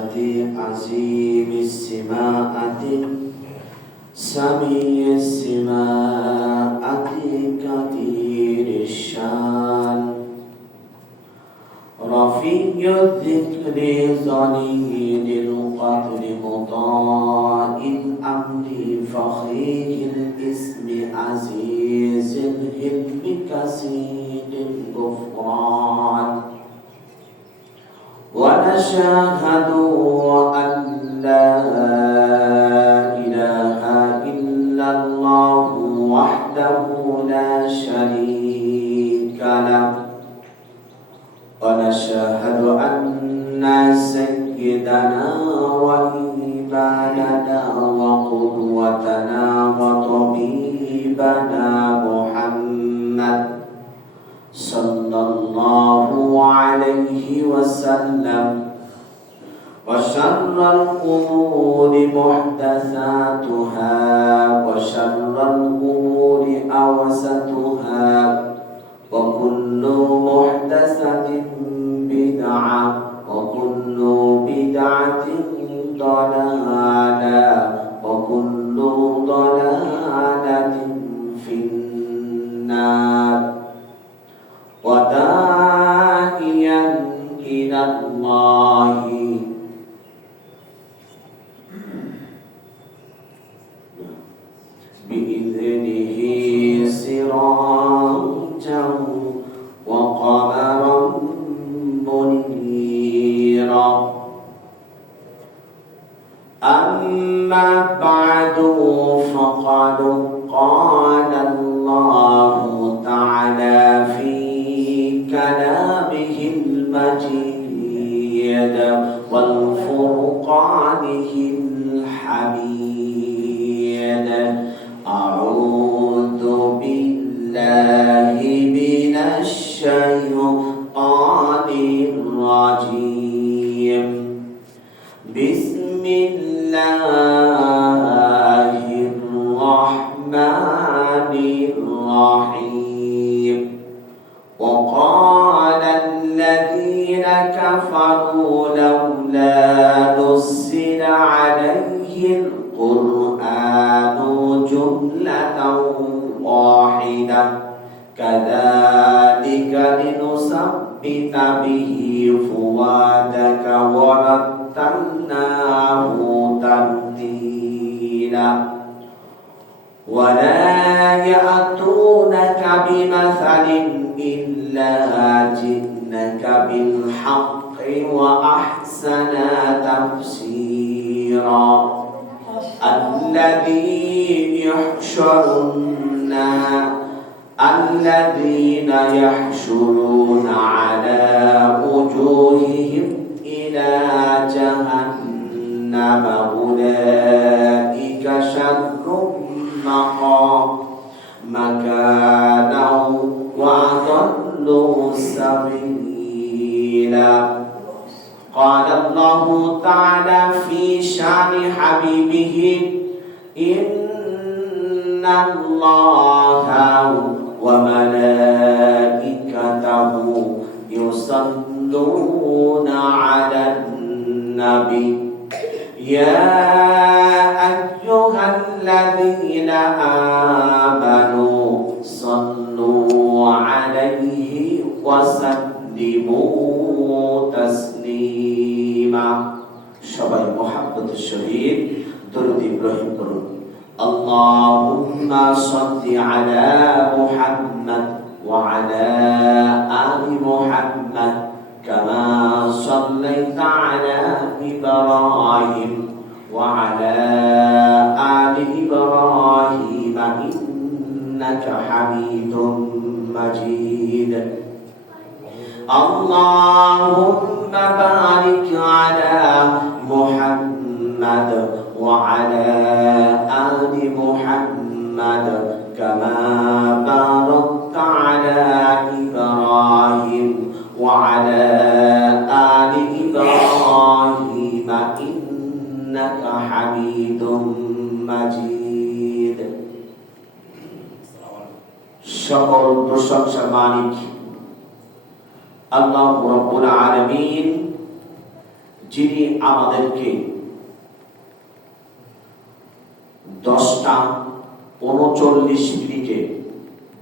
عظيم السماءة سميع السماءة كثير الشان رفيع الذكر ظنين القدر مطاع الأمر فخير الاسم عزيز الحلم كثير الغفران ونشهد أن لا إله إلا الله وحده لا شريك له ونشهد أن سيدنا وإمامنا وقدوتنا وطبيبنا محمد صلى الله عليه وسلم وشر الأمور محدثاتها وشر الأمور أوسطها وكل محدثة بدعة وكل بدعة ضلالة وكل ضلالة في النار وداعيا إلى الله بإذنه سراجا وقمرا منيرا أما بعد فقد قال الله تعالى في كلامه المجيد والفرقانه الحميد أعوذ بالله من الشيطان الرجيم بسم الله الرحمن الرحيم وقال الذين كفروا لولا نزل عليه القرآن جملة واحدة كذلك لنثبت به فؤادك ورتلناه ترتيلا ولا يأتونك بمثل إلا جئنك بالحق وأحسن تفسيرا الذين يحشرون على وجوههم إلى جهنم أولئك شر مكانا وأضل سبيلا قال الله تعالى في شان حبيبه إن الله وملائكته يصلون على النبي يا أيها الذين آمنوا صلوا عليه وسلموا تسليما সবাই মোহাম্মদের সহিত দরুদ ইব্রাহিম পড়ুন اللهم صل على محمد وعلى آل محمد كما صليت على إبراهيم وعلى آل إبراهيم إنك حميد مجيد اللهم بارك على محمد وعلى آل محمد كما باركت على إبراهيم وعلى آل إبراهيم إنك حميد مجيد সকল প্রশংসার মালিক আল্লাহ রাব্বুল আলামিন যিনি আমাদেরকে 10টা 39 মিনিটে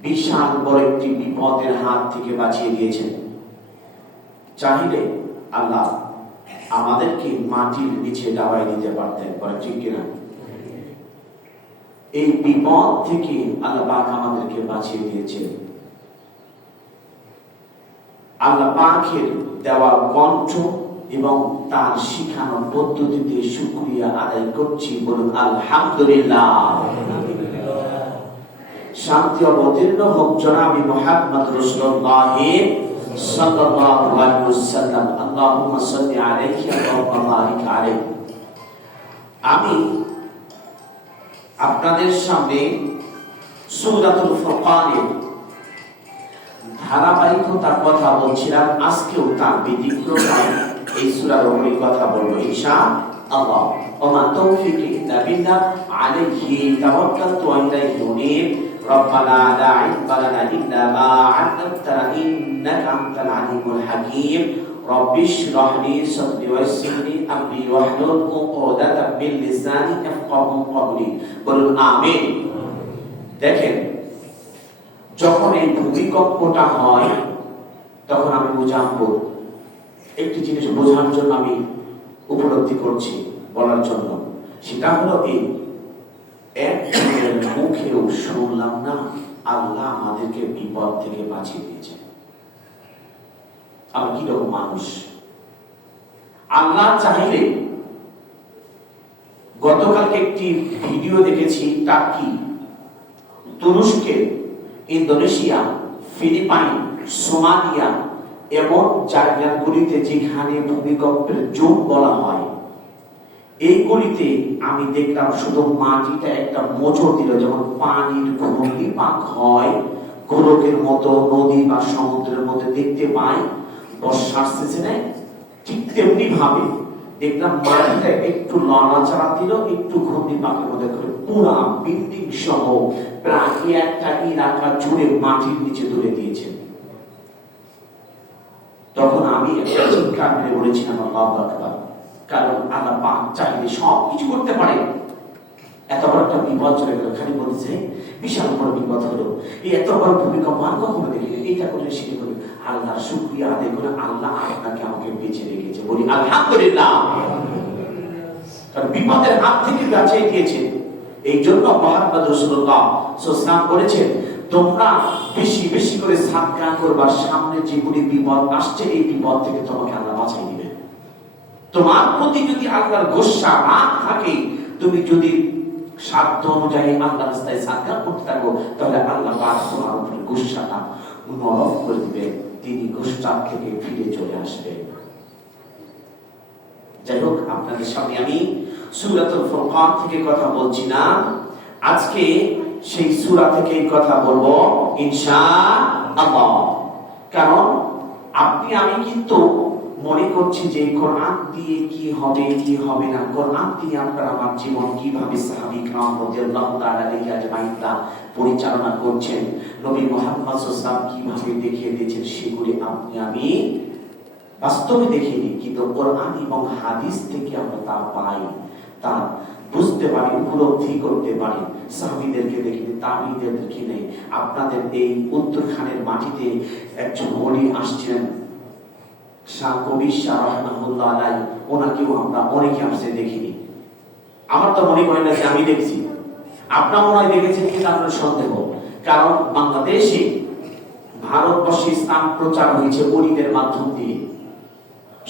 বিশাল বড় একটি বিপদের হাত থেকে বাঁচিয়ে দিয়েছেন। চাইলে আল্লাহ আমাদেরকে মাটির নিচে দাবাই দিতে পারতেন, বলে ঠিক কিনা? এই বিপদ থেকে আল্লাহ পাক আমাদেরকে বাঁচিয়ে দিয়েছেন। আল্লাহ পাকের দেওয়া কণ্ঠ এবং তার শিখানো পদ্ধতিতে শুকরিয়া আদায় করছি, বলুন আলহামদুলিল্লাহ। শান্তি অবতীর্ণ হোক জনাবি মুহাম্মদ রাসূলুল্লাহ সাল্লাল্লাহু আলাইহি ওয়াসাল্লাম। আল্লাহুম্মা সাল্লি আলাইহি ওয়া বারিক আলাইহি। আমি আপনাদের সামনে সূরাতুল ফুরকানের ধারাবাহিকতার কথা বলছিলাম। আজকেও তার ব্যতিক্রম এই সূরার উপরে কথা বলবো ইনশাআল্লাহ। ওমা তাওফীকি ইল্লা বিল্লাহ আলাইহি তাওয়াক্কালতু ওয়া ইলাইহি উনীব। রব্বানা লা ইলমা লানা ইল্লা মা 'আল্লামতানা ইন্নাকা আনতাল আলিমুল হাকীম। রব্বি ইশরাহ লি সাদরি ওয়া ইয়াসসির লি আমরি ওয়াহলুল উকদাতাম মিন লিসানি ইয়াফকাহু কওলি। বলুন আমিন। দেখেন, যখন এই ভূমিকম্পটা হয় তখন আমি বুঝাবো একটি জিনিস, বোঝার জন্য আমি উপলব্ধি করছি বলার জন্য। সেটা হলো এই একজনের মুখেও শুনলাম না আল্লাহ আমাদেরকে বিপদ থেকে বাঁচিয়ে দিয়েছে। আমি কিরকম মানুষ? আল্লাহ চাইলে, গতকালকে একটি ভিডিও দেখেছি, টার্কি, তুরস্কে, ইন্দোনেশিয়া, ফিলিপাইন, সোমালিয়া এবং জায়গাগুলিতে যেখানে ভূমিকম্পের জোন বলা হয়, এইগুলিতে আমি দেখলাম শুধু মাটিটা একটা মোচড় দিল, যেমন পানির ঘূর্ণিপাক হয় গোলকের মতো নদী বা সমুদ্রের মধ্যে দেখতে পাই বর্ষার সিজনে, ঠিক তেমনি ভাবে দেখলাম মাটিটা একটু নড়াচড়া দিল, একটু ঘূর্ণিপাকের মধ্যে করে পুরা বিল্ডিং সহ প্রায় একটা এলাকা জুড়ে মাটির নিচে তুলে দিয়েছে। তখন আমি একটা চিৎকার মেরে বলেছিলাম আল্লাহু আকবার। কারণ আল্লাহ পাক চাইলে সব কিছু করতে পারে। এত বড় একটা বিপদ চলে গেল, খালি বলছে বিশাল বড় বিপদ হলো, এই এত বড় ভূমিকম্প আর কখনো দেখিনি, এটা করলে সেটা করলে। আল্লাহর শুকরিয়া আদায় করে আল্লাহ আপনাকে আমাকে বেঁচে রেখেছে, বলি আলহামদুলিল্লাহ। কারণ বিপদের হাত থেকে বাঁচিয়ে দিয়েছে। এই জন্য মুহাম্মদ রাসূলুল্লাহ সাল্লাল্লাহু আলাইহি ওয়াসাল্লাম বলেছেন, তোমরা বেশি বেশি করে সাদকা করবা, সামনে যেগুলি বিপদ আসছে এই বিপদ থেকে তোমাকে আল্লাহ বাঁচিয়ে দিবেন। তোমার প্রতি যদি আল্লাহর গোসা রাগ থাকে, তুমি যদি সাধ্য অনুযায়ী আল্লাহর রাস্তায় সাদকা করতে থাকো, তাহলে আল্লাহ পাক তোমার উপরে গোসাটা নরম করে দিবেন, তিনি গোসা থেকে ফিরে চলে আসবেন। যাই হোক, আপনাদের সামনে আমি সূরাতুল ফুরকান থেকে কথা বলছি না, আজকে সেই সূরা থেকে কথা বলবো ইনশাআল্লাহ। কারণ আপনি আমি কিন্তু মনে করছি যে কোরআন দিয়ে কি হবে কি হবে না, কোরআন দিয়ে আপনারা আমার জীবন কিভাবে সাহাবী کرام রাদিয়াল্লাহু তাআলা আজমাইনরা পরিচালনা করছেন, নবী মুহাম্মদ সাল্লাল্লাহু আলাইহি ওয়াসাল্লাম কিভাবে দেখিয়ে দিয়েছেন, সেগুলি আপনি আমি বাস্তবে দেখিনি, কিন্তু কোরআন এবং হাদিস থেকে আমরা তা পাই, তা বুঝতে পারি, উপলব্ধি করতে পারি। সাহাবীদেরকে দেখিনি, তাবিঈদের দেখিনি। আপনাদের এই উত্তরখানের মাটিতে একজন ওলি আসছেন, শাহ কবির শাহ রাহমাতুল্লাহ আলাইহি, ওনাকেও আমরা অনেকে আসছে দেখিনি। আমার তো মনে হয় না যে আমি দেখছি, আপনারা মনে হয় দেখেছেন, কিন্তু আপনার সন্দেহ। কারণ বাংলাদেশে, ভারতবর্ষে ইসলাম প্রচার হয়েছে ওলিদের মাধ্যম দিয়ে,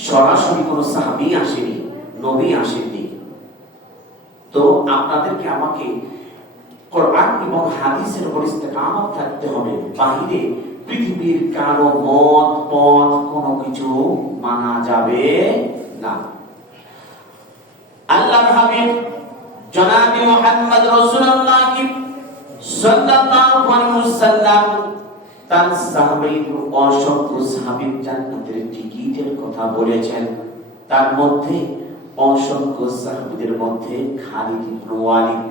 সরাসরি কোনো সাহাবী আসেনি, নবী আসেননি। তো আপনাদেরকে আমাকে কোরআন এবং হাদিসের উপর ইস্তেকামত থাকতে হবে। বাহিরে পৃথিবীর কারো মত পথ কোনো কিছু মানা যাবে না। আল্লাহর হাবিব জনাবে মুহাম্মদ রাসূলুল্লাহ সাল্লাল্লাহু আলাইহি ওয়াসাল্লাম তার সাহাবীর, অসংখ্য সাহাবীর জান্নাতের টিকিটের কথা বলেছেন। তার মধ্যে অসংখ্য সাহাবীদের মধ্যে খালিদ ইবনে ওয়ালিদ,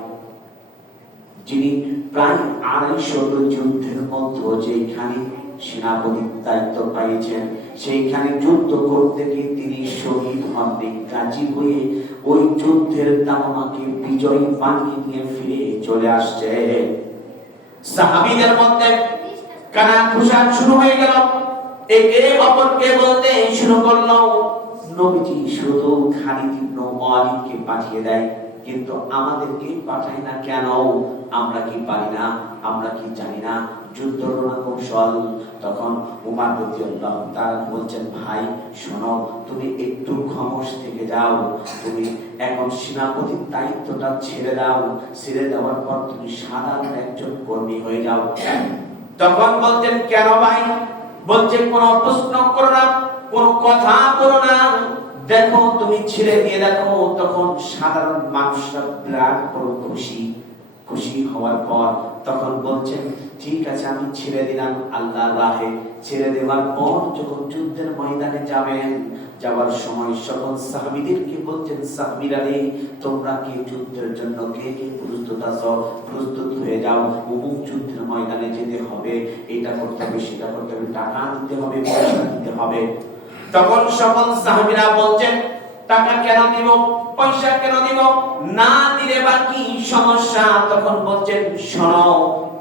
যিনি প্রায় 250 যুদ্ধের মধ্যে যেখানে সেনাপতির দায়িত্ব পাইয়েছেন, সেইখানে যুদ্ধ করতে গিয়ে তিনি শহীদ হননি, গাজী হয়ে ওই যুদ্ধের দামাকে বিজয়ী বানিয়ে নিয়ে ফিরে চলে আসছে। সাহাবীদের মধ্যে কানাঘুষা শুরু হয়ে গেল, একে অপরকে বলতে শুরু করলো, নবীজি শুধু খালিদ ইবনে ওয়ালিদকে পাঠিয়ে দেয়, কিন্তু আমাদেরকে পাঠায় না কেন? আমরা কি পারি না? আমরা কি জানি না যুদ্ধ রণকৌশল? তখন উমর রাদিয়াল্লাহু তাআলা বলছেন, ভাই শোনো, তুমি একটু খামোশ থেকে যাও, তুমি এখন সেনাপতির দায়িত্বটা ছেড়ে দাও, ছেড়ে দেওয়ার পর তুমি সাধারণ একজন কর্মী হয়ে যাও। তখন বলছেন, কেন ভাই? বলছে, কোনো প্রশ্ন করো না, কোনো কথা বলো না, দেখো তুমি ছেড়ে দিয়ে দেখো। তখন সাধারণ মানুষরা বিরাট বড় খুশি হওয়ার পর তখন বলছেন, ঠিক আছে আমি ছেড়ে দিলাম আল্লাহর রাহে। ছেড়ে দেওয়ার পর যখন যুদ্ধের ময়দানে যাবেন, যাওয়ার সময় সকল সাহাবীদেরকে বলছেন, সাহাবীরা রে, তোমরা কি যুদ্ধের জন্য কে প্রস্তুত আছো? প্রস্তুত হয়ে যাও, অমুক যুদ্ধের ময়দানে যেতে হবে, এটা করতে হবে, সেটা করতে হবে, টাকা দিতে হবে, পয়সা দিতে হবে। তখন সকল সাহাবীরা বলছেন, টাকা কেন দিব, পয়সা কেন দিব, না দিলে বা কি সমস্যা? তখন বলছেন, শোনো,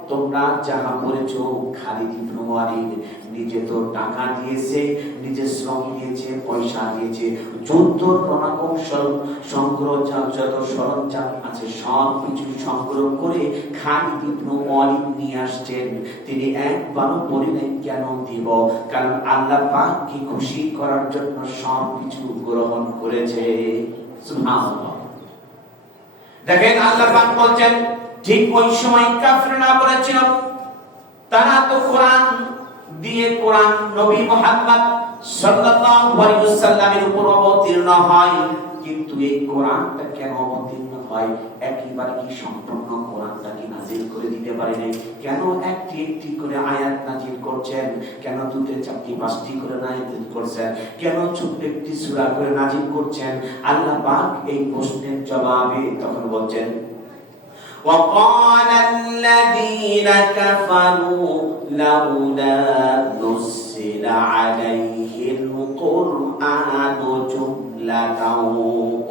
তোমরা যাহা করেছো, খালিদ ইবনে ওয়ালিদ নিজে তো টাকা দিয়েছে, নিজে শ্রম দিয়েছে, পয়সা দিয়েছে, যুদ্ধ রণকৌশল সংগ্রহ, যত সরঞ্জাম আছে সব কিছু সংগ্রহ করে খালিদ ইবনে ওয়ালিদ নিয়ে আসছেন। তিনি একবারও বলিলেন কেন দিব, কারণ আল্লাহ পাককে খুশি করার জন্য সব কিছু গ্রহণ করেছে। সুবহানাল্লাহ। দেখেন আল্লাহ পাক বলছেন, ঠিক ওই সময় কাফিররা বলেছিল, তারা তো কোরআন দিয়ে, কোরআন নবী মুহাম্মদ সাল্লাল্লাহু আলাইহি ওয়াসাল্লামের উপর অবতীর্ণ হয়, কিন্তু এই কোরআনটা কেন অবতীর্ণ হয়? একইবার কি সম্পূর্ণ কোরআনটা কি নাজিল করে দিতে পারে নাই? কেন একটি একটি করে আয়াত নাজিল করছেন? কেন দুটো চারটি পাঁচটি করে নাজিল করছেন? কেন ছোট্ট একটি সূরা করে নাজিল করছেন? আল্লাহ পাক এই প্রশ্নের জবাবে তখন বলছেন, وقال الذين كفروا لولا نزل عليه القرآن جملة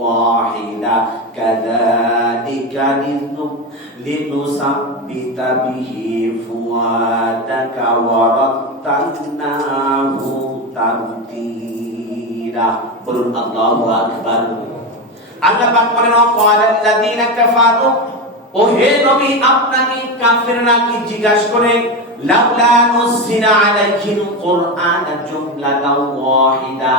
واحدة كذلك لنثبت به فؤادك ورتلناه ترتيلا। বলুন আল্লাহু আকবার। আল্লাহ পাক বলেন, وقال الذين كفروا, ও হে নবী, আপনাকে কাফিররা কি জিজ্ঞাসা করে, লাউলা নুসিলা আলাইহিল কুরআন জুমলাতাও ওয়াহিদা,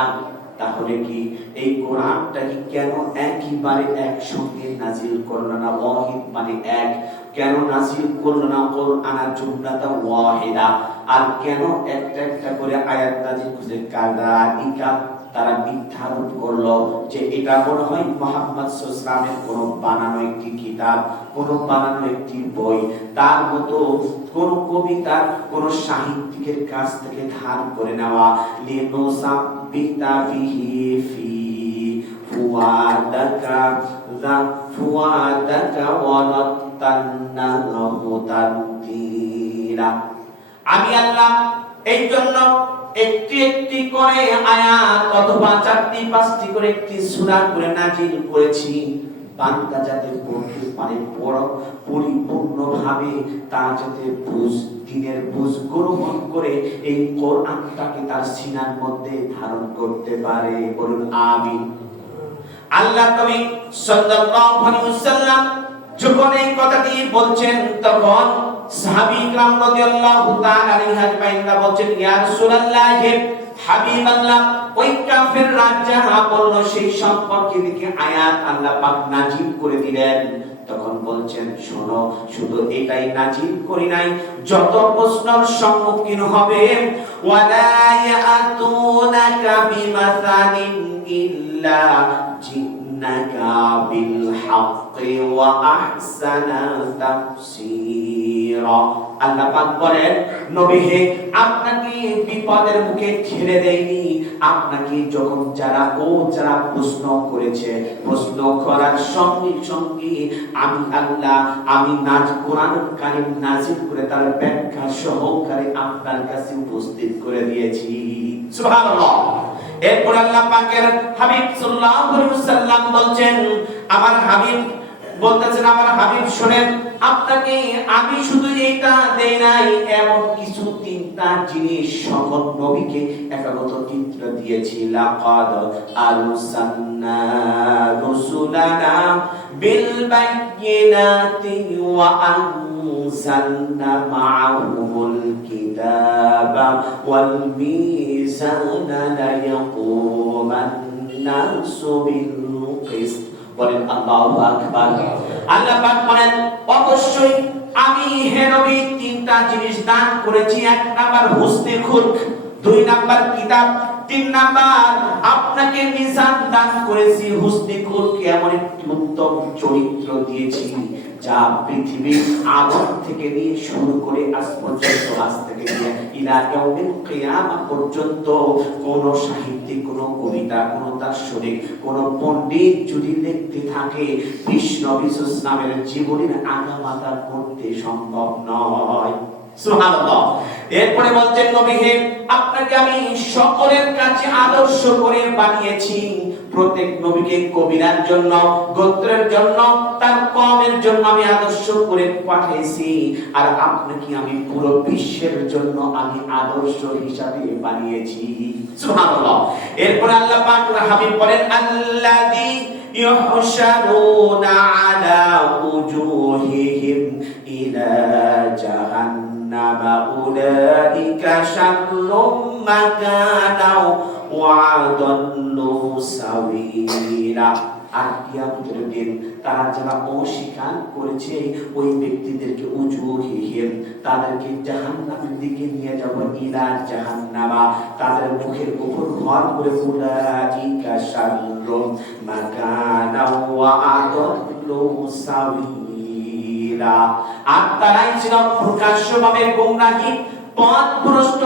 তাহলে কি এই কোরআনটা কি কেন একইবারে একসঙ্গে নাজিল করলো না? ওয়াহিদ মানে এক, কেন নাজিল করলো না কোরআন জুমলাতাও ওয়াহিদা? আর কেন একটা একটা করে আয়াত নাজিল করছে? কাযালিকা, তারা মিথ্যারোপ করলো যে এটা মনে হয় মুহাম্মদ সাল্লাল্লাহু আলাইহি ওয়াসাল্লামের কোনো বানানো একটি কিতাব, কোনো বানানো একটি বই, তার মতো কোন কবিতার, কোন সাহিত্যিকের কাছ থেকে ধার করে নেওয়া। লিনুসাব্বিতা বিহি ফি ফুআদাকা ওয়া রাত্তালনাহু তারতিলা। আমি আল্লাহ এই জন্য একটি একটি করে আয়াত অথবা চারটি পাঁচটি করে একটি সূরা করে নাজিল করেছি, বান্দা যাতে পড়তে পারে, পরিপূর্ণভাবে তা যাতে দিনের বুঝ গ্রহণ করে এই কোরআনটাকে তার সিনার মধ্যে ধারণ করতে পারে। বলুন আমিন। আল্লাহ নবী সাল্লাল্লাহু আলাইহি ওয়াসাল্লাম যখন এই কথাটি বলছেন, তখন সাহাবী کرام রাদিয়াল্লাহু তাআলা আনহুরা বলছেন, ইয়া রাসূলুল্লাহ, হাবিবাল্লাহ, ওই কাফের রাজা বলল সেই সম্পর্কে দেখে আয়াত আল্লাহ পাক নাজিল করে দিলেন। তখন বলছেন, শোনো, শুধু এটাই নাজিল করি নাই, যত প্রশ্নের সম্মুখীন হবে, ওয়ালা ইয়াতুনাকা বিমাসালিন ইল্লা জিন্নাকা বিল হাক্কি ওয়া আহসানা তাফসীরা। আল্লাহ পাক বলেন, নবী হে, আপনাকে বিপদের মুখে ঠেলে দেয়নি। আপনাকে যখন যারা প্রশ্ন করেছে, প্রশ্ন করার সঙ্গে সঙ্গে আমি আল্লাহ, আমি কোরআন কারীম নাযিল করে তার ব্যাখ্যা সহকারে আপনার কাছে উপস্থিত করে দিয়েছি। সুবহানাল্লাহ। এরপর আল্লাহ পাকের হাবিব সাল্লাল্লাহু আলাইহি ওয়াসাল্লাম বলছেন, আমার হাবিব বলতেছেন, আমার হাবিব শুনেন, আপনাকে আমি শুধু এটা দেই নাই, এমন কিছু তিনটা জিনিস সকল নবীকে একাগত চিত্র দিয়েছি। লাকাদ আরসালনা রুসুলানা বিল বাইয়িনাতি ওয়া আনজালনা মাআহুমুল কিতাবা ওয়াল মিজানা লিয়াকুমান নাসু বিল কিসত। বলেন আল্লাহু আকবার। আল্লাহ পাক বলেন, অবশ্যই আমি হে নবী তিনটা জিনিস দান করেছি। এক নাম্বার হুসনে খুলক, দুই নাম্বার কিতাব, তিন নাম্বার আপনাকে মিজান দান করেছি। হুসনে খুলক এমন একটি উত্তম চরিত্র দিয়েছি যা পৃথিবীর আদম থেকে নিয়ে শুরু করে আজ পর্যন্ত, আজ থেকে নিয়ে ইলা ইয়াউমিল কিয়ামা পর্যন্ত কোন সাহিত্যিক, কোন কবিতা, কোন দার্শনিক, কোন পণ্ডিত যদি লিখতে থাকে বিষ্ণু নবী নামের জীবনের আগামাতা করতে সম্ভব নয়। সুবহানাল্লাহ। এরপরে বলছেন, নবী হে, আপনাকে আমি সকলের কাছে আদর্শ করে বানিয়েছি। প্রত্যেক নবীকে কবিরার জন্য, গোত্রের জন্য, তার কওমের জন্য আমি আদর্শ করে পাঠিয়েছি। আর আপনাকে আমি পুরো বিশ্বের জন্য আমি আদর্শ হিসাবে বানিয়েছি। সুবহানাল্লাহ। এরপর আল্লাহ পাক হাবিব বলেন, আল্লাযী ইউহশারুনা আলা উজুহিহিম ইলা জাহান্নামা উলাইকা শাররুম মাকানাও ওয়া আদাল্লু সাবিলা। আর কিয়ামতের দিন তারা যারা অস্বীকার করেছে ওই ব্যক্তিদেরকে উজুহিহিম, তাদেরকে জাহান্নামের দিকে নিয়ে যাব। ইলা জাহান্নামা, তাদের মুখের উপর ভর করে উলাইকা শাররুম মাকানা ওয়া আদাল্লু সাবিলা। আর তারাই ছিল প্রকাশ্যভাবে গোমরাহী, পথভ্রষ্ট।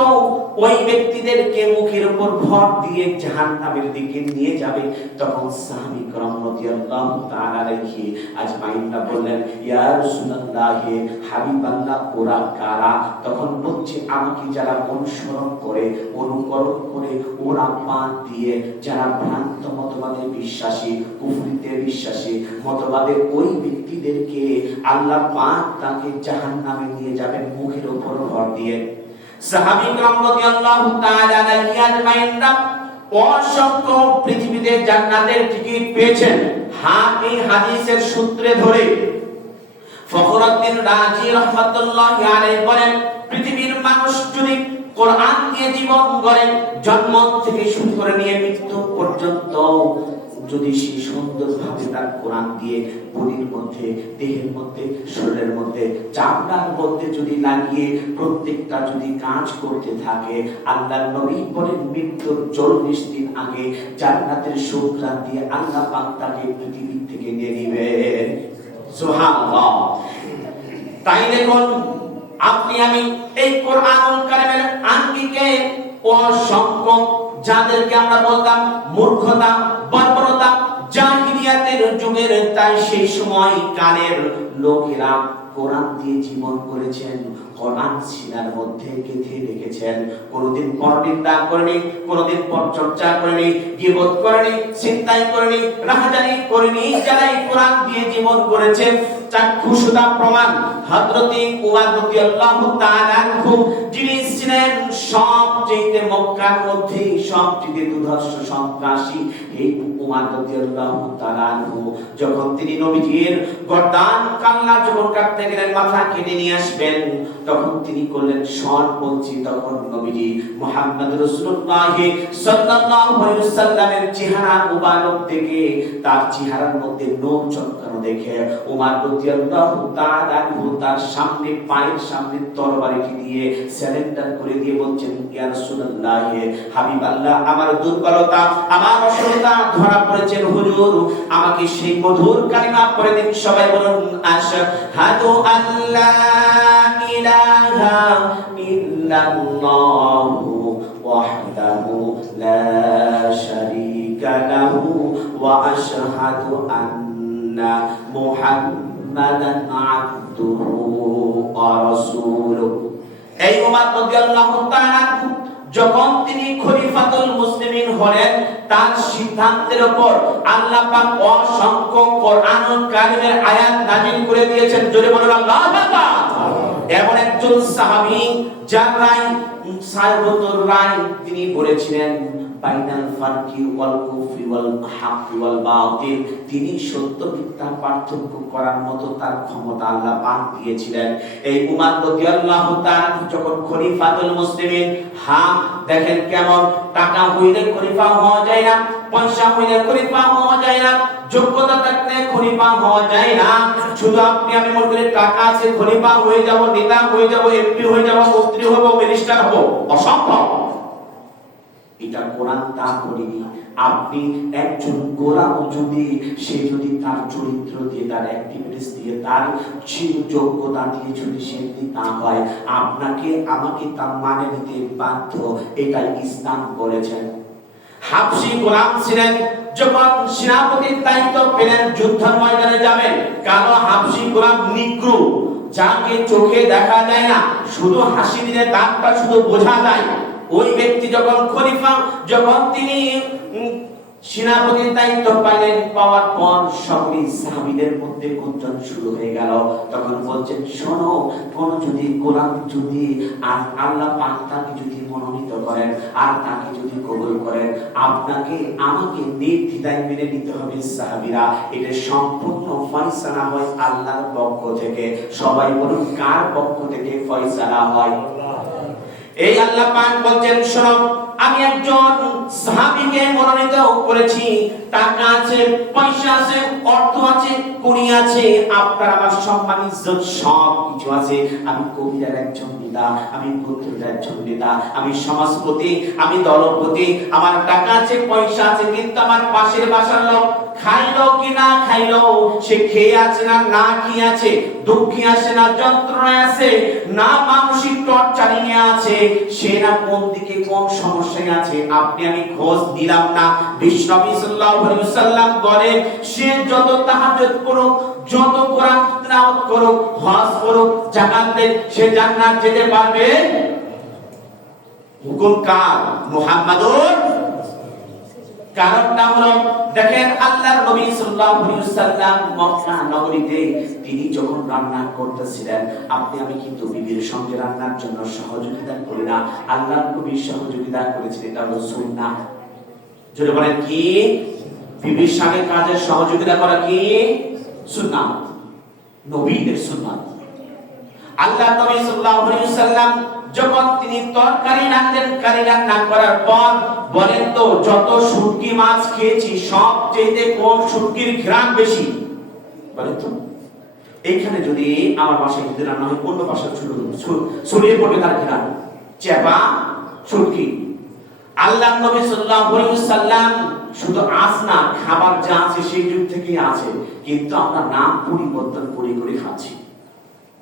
ওই ব্যক্তিদেরকে মুখের উপর ভর দিয়ে জাহান্নামের দিকে নিয়ে যাবে। তখন সাহাবী کرام রাদিয়াল্লাহু তাআলা আলাইহি আজমাইনরা বললেন, ইয়া রাসূলুল্লাহ, হাবিবাল্লাহ, ওরা কারা? তখন বলছে, আমাকে যারা অনুসরণ করে, অনুকরণ করে, ওরা বাদ দিয়ে যারা ভ্রান্ত মতবাদে বিশ্বাসী, কুফরিতে বিশ্বাসী, মতবাদে ওই ব্যক্তিদেরকে আল্লাহ পাক তাকে জাহান্নামে নিয়ে যাবেন মুখের উপর ভর দিয়ে। সাহাবী کرام রাদিয়াল্লাহু তাআলা আলাইহি আজমাইনরা অসংখ্য পৃথিবীতে জান্নাতের টিকিট পেয়েছেন। এই হাদিসের সূত্রে ধরে ফখরুদ্দিন রাজি রাহমাতুল্লাহি আলাইহি বলেন, পৃথিবীর মানুষ যদি কোরআন দিয়ে জীবন গড়ে, জন্ম থেকে শুরু করে নিয়ে মৃত্যু পর্যন্ত যদি সে সুন্দরভাবে তার কোরআন দিয়ে বডির মধ্যে, দেহের মধ্যে, শরীরের মধ্যে, চামড়ার মধ্যে যদি লাগিয়ে প্রত্যেকটা যদি কাজ করতে থাকে, আল্লাহর নবী বলেন মৃত্যুর 40 দিন আগে জান্নাতের সুঘ্রাণ দিয়ে আল্লাহ পাক তাকে পৃথিবী থেকে নিয়ে নেবেন। সুবহানাল্লাহ। তাই দেখুন, আপনি আমি এই কোরআনুল কারীমের আঙ্গিকে অসংখ্য যাদেরকে আমরা বলতাম মূর্খতা, বর্বরতা, জাহিলিয়াতের যুগের, তাই সেই সময় কানের লোকেরা কোরআন দিয়ে জীবন করেছেন, কোরআন সিনার মধ্যে গেঁথে রেখেছেন। কোনদিন পরনিন্দা করেনি, কোনদিন পরচর্চা করেনি, গীবত করেনি, চিন্তাই করেনি, রাহাজানি করেনি। যারাই কোরআন দিয়ে জীবন করেছেন, চাক্ষুষতা প্রমাণ হযরত উমর রাদিয়াল্লাহু তাআলা আনহু, যিনি ছিলেন সবচেয়ে মক্কার মধ্যে সবচেয়ে দুর্ধর্ষ সন্ত্রাসী, এই উমর রাদিয়াল্লাহু তাআলা আনহু যখন তিনি নবীজির গর্দান কাল্লা যখন কাটতে গেলেন, মাথা কেটে নিয়ে আসবেন, তখন তিনি করলেন শট বলছি। তখন নবীজি মুহাম্মদ রাসূলুল্লাহ সাল্লাল্লাহু আলাইহি ওয়াসাল্লামের চেহারা মুবারক দেখে, তার চেহারার মধ্যে নূর চমকানো দেখে উমর রাদিয়াল্লাহু তাআলা আনহু তার সামনে, পায়ের সামনে তরবারিটি দিয়ে সারেন্ডার করে দিয়ে বলছেন, ইয়া রাসূলুল্লাহ, হাবিবাল্লাহ, আমার দুর্বলতা, আমার অসুস্থতা ধরা পড়েছেন হুজুর, আমাকে সেই মধুর কালিমা পড়ে দিন। সবাই বলুন, আশহাদু আল্লা ইলাহা ইল্লাল্লাহু ওয়াহদাহু লা শারীকা লাহু ওয়া আশহাদু আন্না মুহাম্মাদান আবদুহু ওয়া রাসূলুহু। এই উমর রাদিয়াল্লাহু তাআলা যখন তিনি খলিফাতুল মুসলিমিন হলেন, তার সিদ্ধান্তের উপর আল্লাহ পাক অসংখ্য কোরআনুল কারীমের আয়াত নাযিল করে দিয়েছেন। জোরে বলুন আল্লাহু আকবার। এমন একজন সাহাবী যার রায় সাইবতুর রায়, তিনি বলেছিলেন বাইনাল ফারকি ওয়াল কুফরি ওয়াল হাক্কি ওয়াল বাতিল, তিনি সত্য মিথ্যা পার্থক্য করার মতো তার ক্ষমতা আল্লাহ পাক দিয়েছিলেন। এই উমর রাদিয়াল্লাহু তাআলা যখন খলিফাতুল মুসলিমিন, দেখেন কেমন, টাকা হইলে খলিফা হওয়া যায় না, পয়সা হইলে খলিফা হওয়া যায় না, যোগ্যতা থাকলে খলিফা হওয়া যায় না। শুধু আপনি আমি মনে করি টাকা আছে খলিফা হয়ে যাব, নেতা হয়ে যাব, এমপি হয়ে যাব, মন্ত্রী হব, মিনিস্টার হব, অসম্ভব। এটা কোরআন তা করেনি। আপনি একজন গোলাম যদি সে যদি তার চরিত্র দিয়ে, তার অ্যাক্টিভিটিস দিয়ে, তার যোগ্যতা দিয়ে যদি সে তা হয়, আপনাকে আমাকে তা মানে নিতে বাধ্য। এটাই ইসলাম বলেছেন। হাবশী গোলাম ছিলেন, যখন সেনাপতির দায়িত্ব পেলেন, যুদ্ধের ময়দানে যাবেন, কালো হাবশী গোলাম নিগ্রো, যাকে চোখে দেখা যায় না, শুধু হাসি দিলে দাঁতটা শুধু বোঝা যায়। ওই ব্যক্তি যখন খলিফা, যখন তিনি সেনাপতির দায়িত্ব পাইলেন, পাওয়ার পর সকলেই সাহাবীদের মধ্যে গুঞ্জন শুরু হয়ে গেল। তখন বলছেন, শোনো, কোন যদি গোলাম যদি আল্লাহ পাক তাকে যদি মনোনীত করেন আর তাকে যদি কবুল করেন, আপনাকে আমাকে নির্দ্বিধায় মেনে নিতে হবে। সাহাবীরা, এটা সম্পূর্ণ ফয়সালা হয় আল্লাহর পক্ষ থেকে। সবাই বলুন, কার পক্ষ থেকে ফয়সালা হয়? এই আল্লাহ পাক বলছেন, শোনো, আমি একজন সাহাবীকে মনোনীত করেছি, টাকা আছে, পয়সা আছে, অর্থ আছে, কুড়ি আছে, আপনার আমার সম্মান ইজ্জত সব কিছু আছে। আমি কবিরার একজন নেতা, আমি গোত্রের একজন নেতা, আমি সমাজপতি, আমি দলপতি, আমার টাকা আছে, পয়সা আছে, কিন্তু আমার পাশের বাসার লোক খাইলো কি না খাইলো, সে খেয়ে আছে না না খেয়ে আছে, দুঃখী আছে না যন্ত্রণায় আছে, না মানসিক টর্চারিং এ আছে, সে না কোন দিকে কোন সমস্যায় আছে, আপনি আমি খোঁজ দিলাম না। বিশ্বনবী সাল্লাল্লাহু আলাইহি ওয়াসাল্লাম বলেন, সে যত তাহাজ্জুদ করুক, যত কোরআন তেলাওয়াত করুক, হজ করুক, যাকাত দেয়, সে জান্নাত যেতে পারবে। হুকুম কার? মুহাম্মাদুর। কারণটা হলো, দেখেন আল্লাহর নবী সাল্লাল্লাহু আলাইহি ওয়াসাল্লাম মক্কা নগরীতে তিনি যখন রান্না করতেছিলেন, আপনি আমি কিন্তু বিবির সঙ্গে রান্নার জন্য সহযোগিতা করি না, আল্লাহর নবী সহযোগিতা করেছিলেন। এটা হলো সুন্নাহ। যদি বলেন কি, বিবির সঙ্গে কাজের সহযোগিতা করা কি সুন্নাহ, নবীদের সুন্নাহ। আল্লাহর নবী সাল্লাল্লাহু আলাইহি ওয়াসাল্লাম যখন তিনি তরকারি রান্নেন, কারি রান্না করার পর বলেন তো, যত শুটকি মাছ খেয়েছি সবচেয়ে কোন শুটকির ঘ্রাণ বেশি? বলেন তো। এইখানে যদি আমার বাসায় যদি রান্না হয়, অন্য বাসায় ছড়িয়ে পড়বে তার ঘ্রাণ। চেপা শুটকি। আল্লাহর নবী সাল্লাল্লাহু আলাইহি ওয়াসাল্লাম শুধু আজ না, খাবার যা আছে সেই যুগ থেকেই আছে, কিন্তু আমরা নাম পরিবর্তন করে করে খাচ্ছি।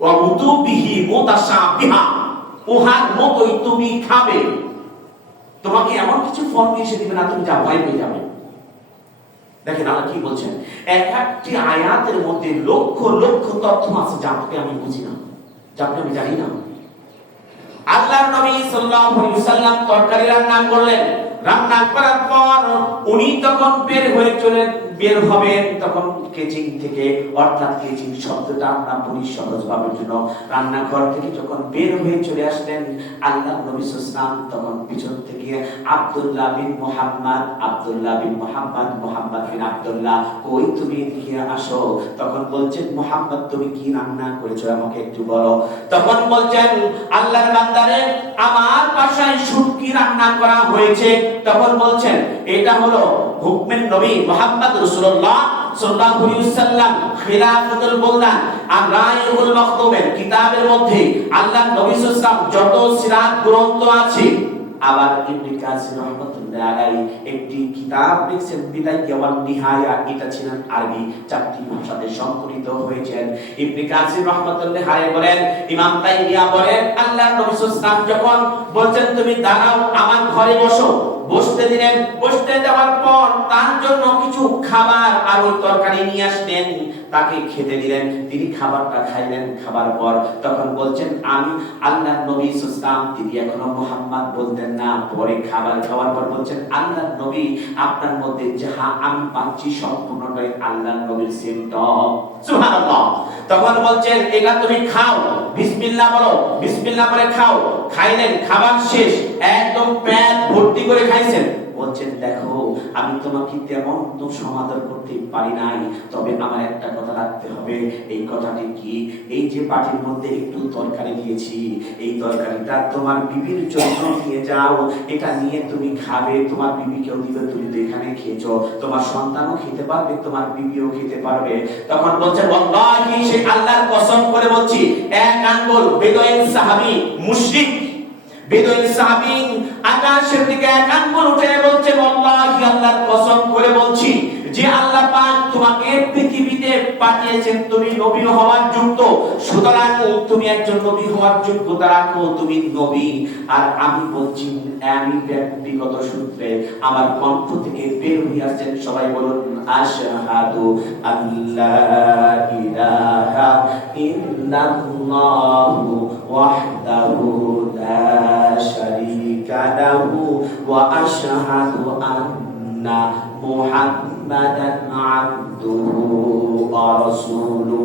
ওয়া উতুবিহি মুতাশাবিহা, উহার মতই তুমি খাবে। তোমাকে এমন কিছু ফল নিয়ে এসে দিবে না, তুমি যা ভয় পেয়ে যাবে। দেখেন আল্লাহ কি বলছেন, এক একটি আয়াতের মধ্যে লক্ষ লক্ষ তথ্য আছে যা আমি বুঝি না, যা আমি জানি না। আল্লাহর নবী সাল্লাল্লাহু আলাইহি ওয়াসাল্লাম তরকারি রান্না করলেন, রান্না করার পর উনি তখন বের হবেন, তখন কিচেন থেকে, অর্থাৎ কিচেন শব্দটা আমরা বলি সহজ ভাবের জন্য, রান্নাঘর থেকে যখন বের হয়ে চলে আসলেন, আল্লাহর নবী সাল্লাল্লাহু আলাইহি ওয়াসাল্লাম তখন পিছন থেকে আব্দুল্লাহ বিন মুহাম্মদ, আব্দুল্লাহ বিন মুহাম্মদ, মুহাম্মদ বিন আব্দুল্লাহ, কই তুমি এদিকে আসো। তখন বলছেন, মুহাম্মদ তুমি কি রান্না করেছো আমাকে একটু বলো। তখন বলছেন, আল্লাহর বান্দারে, আমার বাসায় শুটকি রান্না করা হয়েছে। তখন বলছেন, এটা হলো হুকমের নবী মুহাম্মদ রাসূলুল্লাহ সাল্লাল্লাহু আলাইহি ওয়াসাল্লাম খিলাফাতুল বুলদান আর রাইহুল মাকতুমের কিতাবের মধ্যে আল্লাহর নবী সাল্লাল্লাহু আলাইহি ওয়াসাল্লাম যত সিরাত গ্রন্থ আছে, আবার ইবনে কাসির রাহমাতুল্লাহ আলাইহি একটি কিতাব লিখছেন, বিদায়া ওয়ান নিহায়া, এটা ছিলেন আরবি, চারটি ভাষাতে সংকলিত হয়েছেন। ইবনে কাসির রাহমাতুল্লাহ আলাইহি বলেন, ইমাম তাইমিয়া বলেন, আল্লাহর নবী সাল্লাল্লাহু আলাইহি ওয়াসাল্লাম যখন বলছেন তুমি দাঁড়াও আমার ঘরে বসো, বসতে দিলেন। বসতে দেওয়ার পর তার জন্য কিছু খাবার আর ওই তরকারি নিয়ে আসলেন, তাকে খেতে দিলেন। তিনি খাবারটা খাইলেন। খাবার পর তখন বলছেন আমি আল্লাহর নবী সাল্লাল্লাহু, তিনি এখনো মুহাম্মদ বলতেন না। পরে খাবার খাওয়ার পর বলছেন আল্লাহর নবী, আপনার মধ্যে যাহা আমি পাচ্ছি সম্পূর্ণটাই আল্লাহর নবীর সিমটম। সুবহানাল্লাহ। তখন বলছেন এটা তুমি খাও, বিসমিল্লাহ বলো, বিসমিল্লাহ বলে খাও। খাইলেন, খাবার শেষ, একদম পেট ভর্তি করে খাইছেন। বলছেন দেখো আমি তোমাকে তেমন তো সমাদর করতে পারি নাই, তবে আমার একটা কথা রাখতে হবে। এই কথাটি কি, এই যে বাটির মধ্যে একটু তরকারি দিয়েছি, এই তরকারিটা তোমার বিবির জন্য নিয়ে যাও, এটা নিয়ে তুমি খাবে, তোমার বিবিকেও দিবে, তুমি তো এখানে খেয়েছো, তোমার সন্তানও খেতে পারবে, তোমার বিবিও খেতে পারবে। তখন বলছেন ওয়াল্লাহি, সেই আল্লাহর কসম করে বলছি, এক আঙ্গুল বেদুইন সাহাবী মুশরিক বেদুইন সাহাবী আকাশের দিকে এক আঙ্গুল উঠে বলছে ওয়াল্লাহি, আল্লাহর কসম করে বলছি, যে আল্লাহ পাক তোমাকে পৃথিবীতে পাঠিয়েছেন তুমি নবী হওয়ার যোগ্য, সুতরাং তুমি একজন নবী হওয়ার যোগ্যতা রাখো, তুমি নবী। আর আমি বলছি, আমি ব্যক্তিগত সূত্রে আমার কণ্ঠ থেকে বের হয়ে আসছেন, সবাই বলুন আশহাদু আল্লা ইলাহা ইল্লাল্লাহু ওয়াহদাহু লা শারীকা লাহু ওয়া আশহাদু আন্না মুহাম্মাদান আবদুহু ওয়া রাসূলুহু।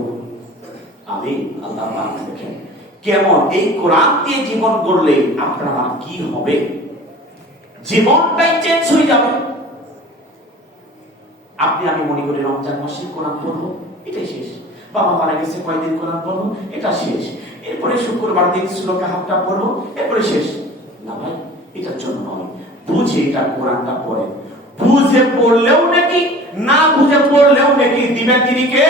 আমিন। আল্লাহ পাক দেখেন কেমন এই কোরআন দিয়ে জীবন গড়লে আপনার আমার কি হবে, জীবনটাই চেঞ্জ হয়ে যাবে। আপনি আমি মনে করি রমজান মাসে কোরআন পড়বো, এটাই শেষ। বাবা মারা গেছে কয়েকদিন কোরআন পড়বো, এটা শেষ। এরপরে শুক্রবার দিন সূরা কাহাফটা পড়বো, এরপরে শেষ। না ভাই, এটার জন্য নয়। বুঝে এটা কোরআনটা পড়ে, বুঝে পড়লেও নাকি, না বুঝে পড়লেও নাকি দিবেন তিনি কে?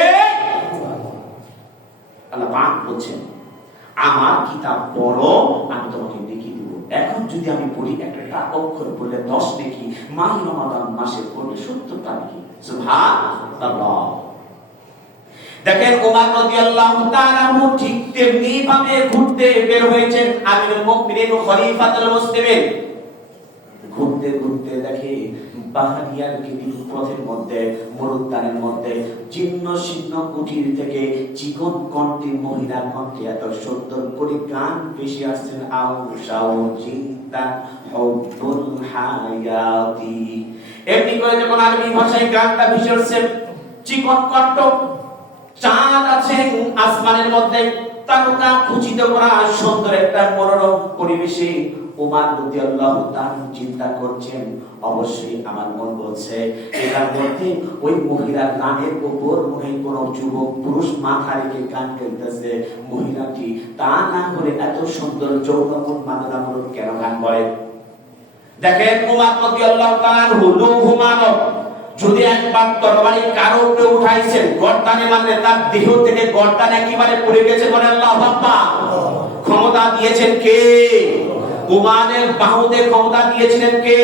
আল্লাহ পাক বলছেন আমার কিতাব পড়ো, আমি তোমাকে দেখিয়ে দেব। এখন যদি আমি পড়ি একটা অক্ষর পড়লে 10 নেকি, মাহে রমাদান মাসে পড়লে 70 টা নেকি। সুবহানাল্লাহ। দেখেন ওমর রাদিয়াল্লাহু তাআলা ঠিক তেমনি ভাবে ঘুরতে বের হয়েছেন, আমিরুল মুমিনিন খলিফাতুল মুসলিমিন। ঘুরতে ঘুরতে দেখে পাহাড়িয়ার গিরির পথের মধ্যে, মরুদ্যানের মধ্যে জীর্ণ শীর্ণ কুটির থেকে চিকন কণ্ঠে মহিলা কণ্ঠে এত সুন্দর করে গান ভেসে আসছেন, আও শাও চিন্তা হুবুল হায়াতি। এমনি করে যখন আরবি ভাষায় গানটা ভেসে আসছে, চিকন কণ্ঠ, চাঁদ আছে আসমানের মধ্যে, তারকা খচিত করা সুন্দর একটা মনোরম পরিবেশে ওমর রাদিয়াল্লাহু তাআলা চিন্তা করছেন, অবশ্যই আমার মন বলছে এটার মধ্যে ওই মহিলার গানের উপর মনে কোন যুবক পুরুষ মাথা রেখে গান গাইতেছে। মহিলাটি তা না করে এত সুন্দর যৌবন মানবমূলক কেন গান বলে? দেখেন ওমর রাদিয়াল্লাহু তাআলা হুলু হুমানো, যদি একবার তরবারি কারো উপরে উঠাইছেন, গর্দানে মারলে তার দেহ থেকে গর্দান একেবারে পড়ে গেছে, বলে আল্লাহু আকবার। ক্ষমতা দিয়েছেন কে? উমানের বাহুতে ক্ষমতা দিয়েছিলেন কে?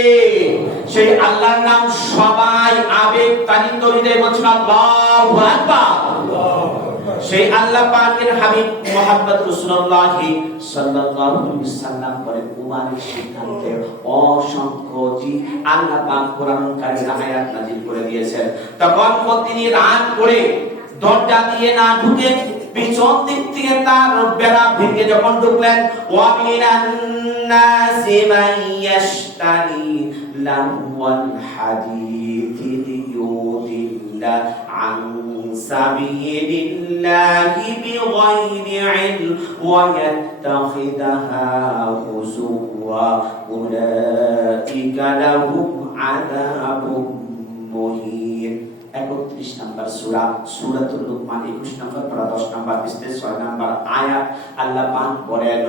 সেই আল্লাহর নাম সবাই আবেগ তাড়িত হৃদয়ে বলছেন আল্লাহু আকবার। সেই আল্লাহ পাকের হাবিব মুহাম্মদ রাসূলুল্লাহ সাল্লাল্লাহু আলাইহি ওয়াসাল্লাম বলেন উমারের সিদ্ধান্তে অসংখ্য জি আল্লাহ পাক কোরআন কারীমে আয়াত নাযিল করে দিয়েছেন। তখন তিনি রাত করে দরজা দিয়ে না ঢুকে পিছন দিক থেকে তার বেড়া ভেঙে যখন ঢুকলেন, ওয়া মিনান নাসি মান ইয়াশতারি লাহওয়াল হাদীথি লিয়ুদিল্লা আন সাবিলিল্লাহি বিগাইরি ইলম ওয়া ইয়াত্তাখিদাহা হুজুওয়া উলাইকা লাহুম আযাবুম মুহিন। 31 নম্বর সূরা সূরাতুল লুকমান 21 নম্বর পারা 10 নম্বর পৃষ্ঠা 6 নম্বর আয়াত আল্লাহ পাক বলেন,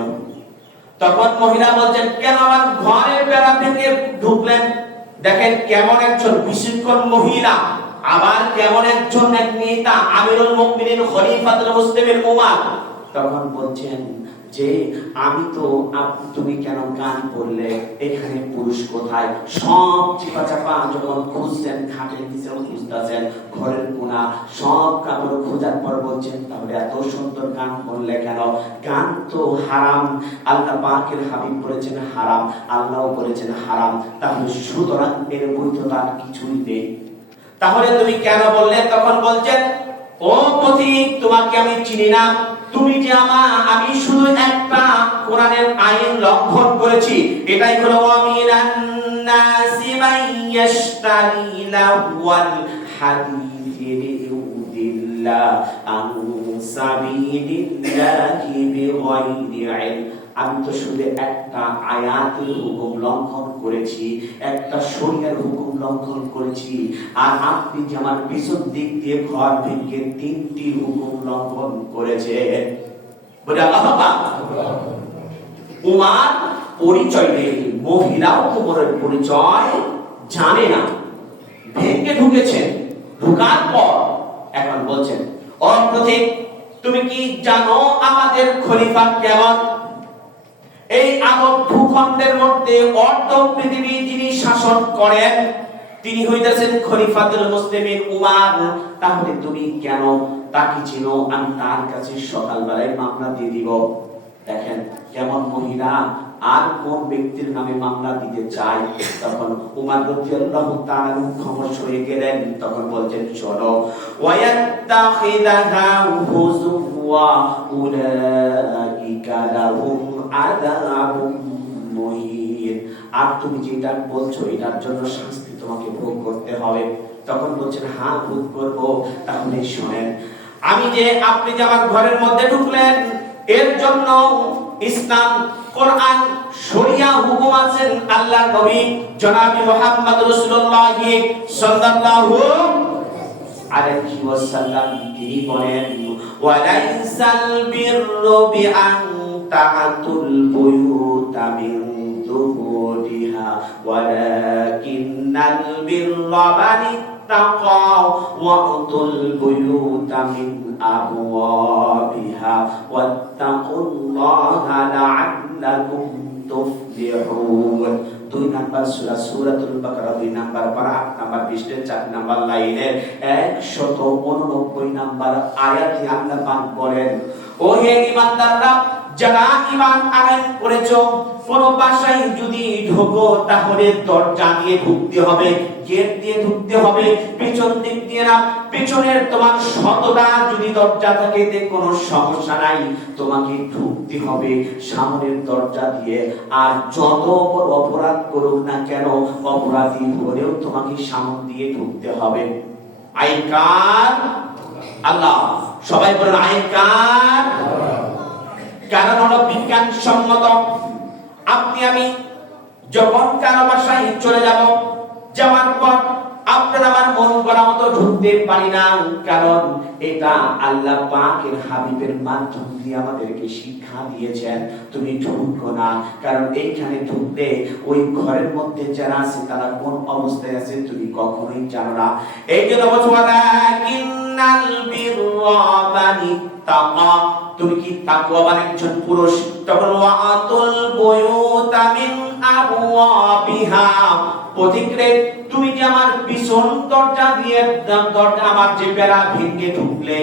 তখন মহিলা বলছেন কেন আমার ঘরের বেড়া ভেঙে ঢুকলেন? দেখেন কেমন একজন বিশৃঙ্খল মহিলা, আবার কেমন একজন নেতা, আমিরুল মুমিনিন খলিফাতুল মুসলিমিন ওমর। তখন বলছেন যে আমি তো তুমি কেন গান করলে, এখানে পুরুষ কোথায়? সব চিপা চাপা যখন খুঁজছেন, খাটের নিচেও খুঁজতেছেন, ঘরের কোনা সব কাপড় খোঁজার পর বলছেন তাহলে এত সুন্দর গান করলে কেন? গান তো হারাম, আল্লাহ পাকের হাবিব বলেছেন হারাম, আল্লাহও বলেছেন হারাম, তাহলে সুতরাং এর বৈধতা কিছুই নেই। তাহলে তুমি কেন বললে? তখন বলছেন ও পথিক, তোমাকে আমি চিনি না, তুমি যে আমি শুধু একটা কোরআনের আইন লঙ্ঘন করেছি, এটাই হলো আমিনান নাসি মাইয়াশতারি লাওয়াল হাদিসি লিউদিল্লা আন সাবিলিল্লাহি বিগাইরি ইলম। আমি তো শুধু একটা আয়াতের হুকুম লঙ্ঘন করেছি, একটা শরীয়তের হুকুম লঙ্ঘন করেছি, আর আপনি যে আমার পিছন দিক দিয়ে ঘর ভেঙে 3টি হুকুম লঙ্ঘন করেছেন। বলে আল্লাহ পাক উমার পরিচয় নেই, মহিলাও উমরের পরিচয় জানে না, ভেঙে ঢুকেছেন, ঢোকার পর এখন বলছেন ও প্রতীক, তুমি কি জানো আমাদের খলিফা কেমন? এই আরব ভূখণ্ডের মধ্যে অর্ধ পৃথিবী যিনি শাসন করেন তিনি হইতেছেন খলিফাতুল মুসলিমিন উমার। তাহলে তুমি কেন তাকে চিনো? আমি তার কাছে সকালবেলায় মামলা দিয়ে দিব। দেখেন কেমন মহিলা, আর কোন ব্যক্তির নামে মামলা দিতে চায়। তখন উমার রাদিয়াল্লাহু তাআলা খমোশ হয়ে গেলেন। তখন বলছেন শোনো, ওয়ায়াত্তাখিদাহা হুজুওয়া উলাইকা লাহুম আযাবুম মুহিন। আর তুমি যেটা বলছো এটার জন্য শাস্তি তোমাকে ভোগ করতে হবে। তখন বলছেন হ্যাঁ ভোগ করব। তাহলে শুনেন, আমি যে আপনি যে আমার ঘরের মধ্যে ঢুকলেন এর জন্য ইসলাম, কোরআন, শরিয়া হুকুম আছেন আল্লাহর নবী জনাবি মুহাম্মদ রাসূলুল্লাহ সাল্লাল্লাহু আলাইহি ওয়াসাল্লাম তিনি বলেন ওয়ালাইসাল বিররু বিআন তাআতুল বুয়ুতা মিন যুহুরিহা ওয়ালাকিন্নাল বিররা মানি তাকাও ওয়াতুল বুয়ুতা মিন আবওয়াবিহা ওয়াত্তাকুল্লাহা লাআল্লাকুম তুফলিহুন। 2 নাম্বার সূরা সূরাতুল বাকারা 2 নাম্বার পারা 8 নাম্বার পৃষ্ঠা 4 নাম্বার লাইনে 189 নাম্বার আয়াতে আল্লাহ পাক বলেন ও হে ঈমানদাররা, যারা ঈমান আনয়ন করেছো, কোন বাসায় যদি ঢোকো তাহলে দরজা দিয়ে ঢুকতে হবে, গেট দিয়ে ঢুকতে হবে, পেছন দিক দিয়ে না। পেছনের তোমার শতটা যদি দরজা থাকে তে কোনো সমস্যা নাই, তোমাকে ঢুকতে হবে সামনের দরজা দিয়ে। আর যত বড় অপরাধ করুক না কেন, অপরাধী হলেও তোমাকে সামন দিয়ে ঢুকতে হবে। আইন কার? আল্লাহ। সবাই বলেন আইন কার? কারণ হলো বিজ্ঞান সম্মত। আপনি আমি যখন কারো বাসায় চলে যাব, যাওয়ার পর আপনার আমার মন করা মতো ঢুকতে পারি না, কারণ এটা আল্লাহ পাকের হাবিবের মাধ্যম দিয়ে আমাদেরকে শিক্ষা দিয়েছেন তুমি ঢুকো না, কারণ এইখানে ঢুকলে ওই ঘরের মধ্যে যারা আছে তারা কোন অবস্থায় আছে তুমি কখনোই জানো না। এই জন্য ওয়ালাকিন্নাল বিররা মানি তাকা, তুমি কি তাকওয়াবান একজন পুরুষ। তখন ওয়াতুল বুয়ুতা মিন আবওয়াবিহা, পথিকরে তুমি যে আমার পিছন দরজা দিয়ে দরজা আমার যে বেড়া ভেঙে ঢুকলে,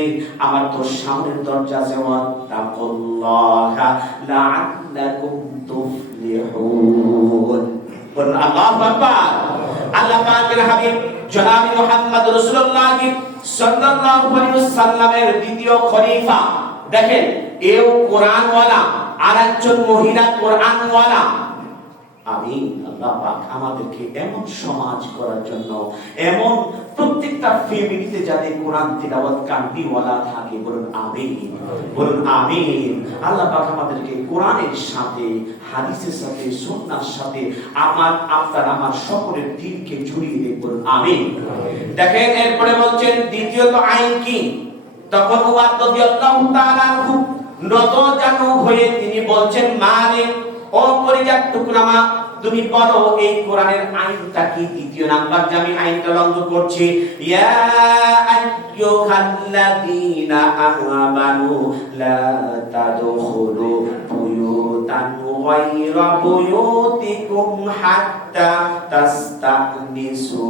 আমার তো সামনের দরজা যেমন তাকুল্লাহা লাআল্লাকুম তুফলিহুন। বলুন আল্লাহু আকবার। আল্লাহ পাকের হাবিব জনাব মুহাম্মদ রাসূলুল্লাহ সাল্লাল্লাহু আলাইহি ওয়াসাল্লামের দ্বিতীয় খলিফা, দেখেন এও কোরআনওয়ালা আর একজন মহিলা কোরআনওয়ালা। আমিন। আল্লাহ পাক আমাদেরকে এমন সমাজ করার জন্য, এমন প্রত্যেকটা ফ্যামিলিতে যাতে কোরআন তিলাওয়াত কান্দিওয়ালা থাকে, বলুন আমিন, বলুন আমিন। আল্লাহ পাক আমাদেরকে কোরআনের সাথে, হাদিসের সাথে, সুন্নাহর সাথে আমার সকলের দিলকে জড়িয়ে দিন, বলুন আমিন। দেখেন এরপরে বলছেন দ্বিতীয়ত আইন কি। তখন উমর রাদিয়াল্লাহু তাআলা আনহু নতজানু হয়ে তিনি বলছেন মানে ও কলিজার টুকরা মা, তুমি বলো এই কোরআনের আইনটা কি। দ্বিতীয় নাম্বার যে আমি আইনটা লঙ্ঘন করছি, ইয়া আইয়ুহাল্লাযীনা আমানু লা তাদখুলু বুয়ুতান গায়রা বুয়ুতিকুম হাত্তা তাস্তানিসু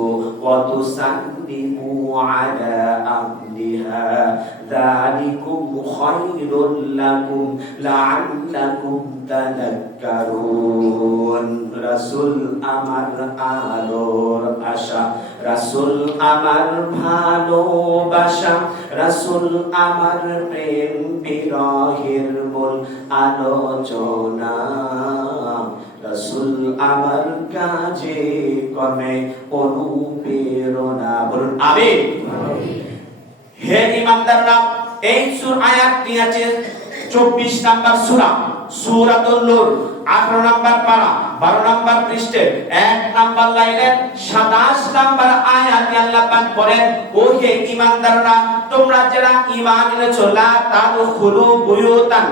ওয়া তুসাল্লিমু আলা আহলিহা যালিকুম খায়রুল লাকুম লাআল্লাকুম তাযাক্কারুন। রাসূল আমার আলোর আশা, রাসূল আমার ভালোবাসা, রাসূল আমার প্রেম বিরহের মূল আলোচনা, রাসূল আমার কাজে কর্মে অনুপ্রেরণা। বলুন আমিন। হে ঈমানদাররা, এই আয়াতটি আছে 24 নম্বর সূরা, সূরাতুন নূর, 18 নম্বর পারা, 12 নম্বর পৃষ্ঠাে 1 নম্বর লাইনের 27 নম্বর আয়াতে আল্লাহ পাক বলেন, ও হে ঈমানদাররা, তোমরা যারা ঈমান এনেছো, লা তাদখুলু বুয়ুতান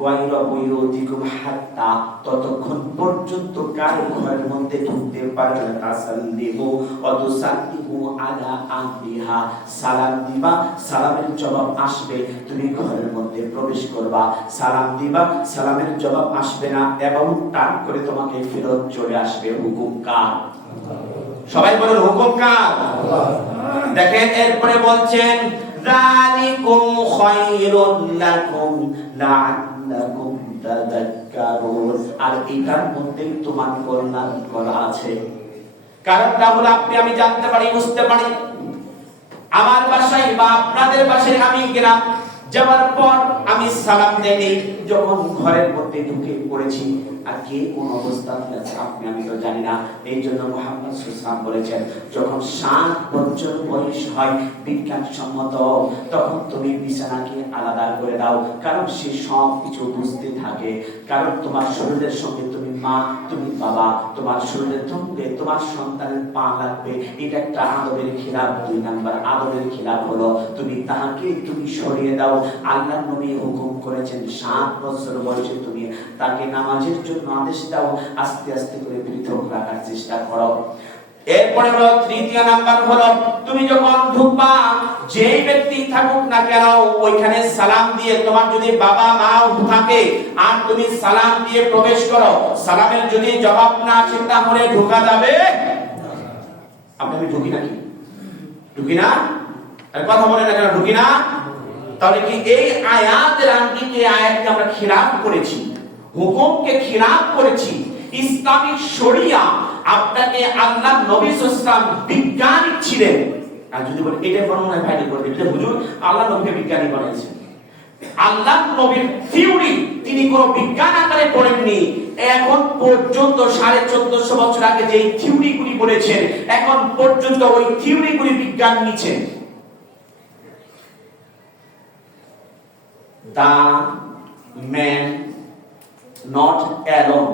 গায়রা বুয়ুতিকুম হাত্তা, ততক্ষণ পর্যন্ত কারো ঘরের মধ্যে ঢুকতে পারবে না, তাসাল্লিমু ওয়া তুসাল্লিমু আলা আহলিহা, সালাম দিবা, সালামের জবাব আসবে, তুমি ঘরের মধ্যে প্রবেশ করবা, সালাম দিবা, সালামের জবাব আসবে না এবং টান করে তোমাকে ফেরত চলে আসবে। হুকুম কার? সবাই বলুন হুকুম কার? দেখেন এরপরে বলছেন, যালিকুম খায়রুল লাকুম লাআল্লাকুম তাযাক্কারুন, আর এটার মধ্যে তোমার কল্যাণ করা আছে। কারণটা হলো আপনি আমি জানতে পারি, বুঝতে পারি। আমার বাসায় বা আপনাদের বাসায় আমি গেলাম, যাওয়ার পর আমি সালাম দেইনি, যখন ঘরের মধ্যে ঢুকে পড়েছি, আর কে কোন অবস্থাতে আছে আপনি আমি তো জানি না। এই জন্য মুহাম্মদ সাল্লাল্লাহু আলাইহি ওয়াসাল্লাম বলেছেন, যখন 7 বছর বয়স হয় বিজ্ঞানসম্মত, তখন তুমি বিছানাকে আলাদা করে দাও, কারণ সে সব কিছু বুঝতে থাকে। কারণ তোমার শরীরের সঙ্গে তুমি মা, তুমি বাবা, তোমার শরীরের সঙ্গে তোমার সন্তানের পা লাগবে, এটা একটা আদবের খিলাফ। 2 নাম্বার আদবের খিলাফ হলো তুমি তাকে তুমি সরিয়ে দাও। আল্লাহর নবী হুকুম করেছেন 7 বছর বয়সে তুমি তাকে নামাজের জন্য আদেশ দাও, আস্তে আস্তে করে পৃথক রাখার চেষ্টা করো। এরপরে হলো 3 নাম্বার হলো, তুমি যখন ঢুকবা, যেই ব্যক্তি থাকুক না কেন, ওইখানে সালাম দিয়ে, তোমার যদি বাবা মা থাকে আর তুমি সালাম দিয়ে প্রবেশ করো, সালামের যদি জবাব না আসে তাহলে ঢোকা যাবে। আপনি ঢুকি নাকি? ঢুকি না? আর কথা বলেন না কেন ঢুকি না? তাহলে কি এই আয়াতের আঙ্গিকে আয়াতকে আমরা খিলাফ করেছি, হুকুমকে খিলাফ করেছি। ইসলামিক শরিয়া আপনাকে, আল্লাহ নবী সাল্লাল্লাহু আলাইহি ওয়াসাল্লাম বিজ্ঞানী ছিলেন, আর যদি বলে এটা বর্ণনা ভাইরাল করে দিবেন হুজুর আল্লাহ নবীকে বিজ্ঞানী বানাইছেন। আল্লাহ নবীর থিওরি তিনি কোনো বিজ্ঞান আকারে পড়েননি। এখন পর্যন্ত 1450 বছর আগে যে থিওরিগুলি বলেছেন, এখন পর্যন্ত ওই থিওরিগুলি বিজ্ঞান নিছেন। দা ম্যান নট অ্যালোন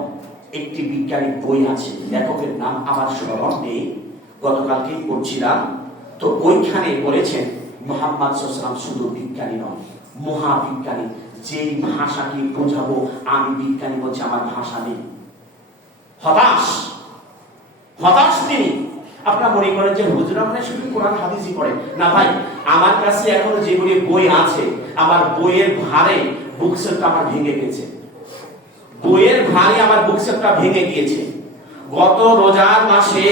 একটি বিজ্ঞানিক বই আছে, লেখকের নাম আমার স্মরণ নেই, গতকালকেই পড়ছিলাম। তো ওইখানে বলেছেন মুহাম্মদ সাল্লাল্লাহু আলাইহি ওয়াসাল্লাম শুধু বিজ্ঞানী নন, মহাবিজ্ঞানী। যেই ভাষাকে বোঝাবো আমি বিজ্ঞানী বলছি, আমার ভাষা নেই, হতাশ তিনি। আপনারা মনে করেন যে হুজুর আপনি শুধু কোরআন হাদিসই পড়েন না। ভাই, আমার কাছে এখন যেগুলি বই আছে, আমার বইয়ের ভারে বুকসেলটা আমার ভেঙে গেছে, বইয়ের ভারে আমার বুকসেলটা ভেঙে গিয়েছে। গত রোজার মাসে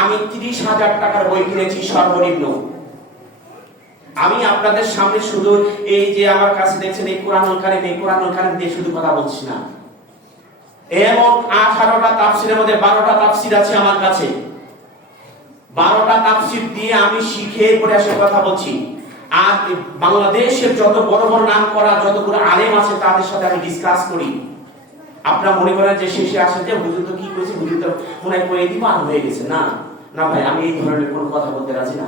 আমি 30,000 টাকার বই কিনেছি সর্বনিম্ন। আমি আপনাদের সামনে শুধু এই যে আমার কাছে দেখছেন এই কোরআনুল কারীম, এই কোরআনুল কারীম দিয়ে শুধু কথা বলছি না। এমন 18টা তাফসীরের মধ্যে 12টা তাফসীর আছে আমার কাছে। 12টা তাফসীর দিয়ে আমি শিখে পড়ে আসে কথা বলছি। আর বাংলাদেশের যত বড় বড় নাম করা যতগুলো আলেম আছে তাদের সাথে আমি ডিসকাস করি। আপনারা মনে করেন যে শেষে আসে যে হুজুর তো কি কইছে, হুজুর তো মনে করে দিব আর হয়ে গেছে। না না ভাই, আমি এই ধরনের কোনো কথা বলতে রাজি না।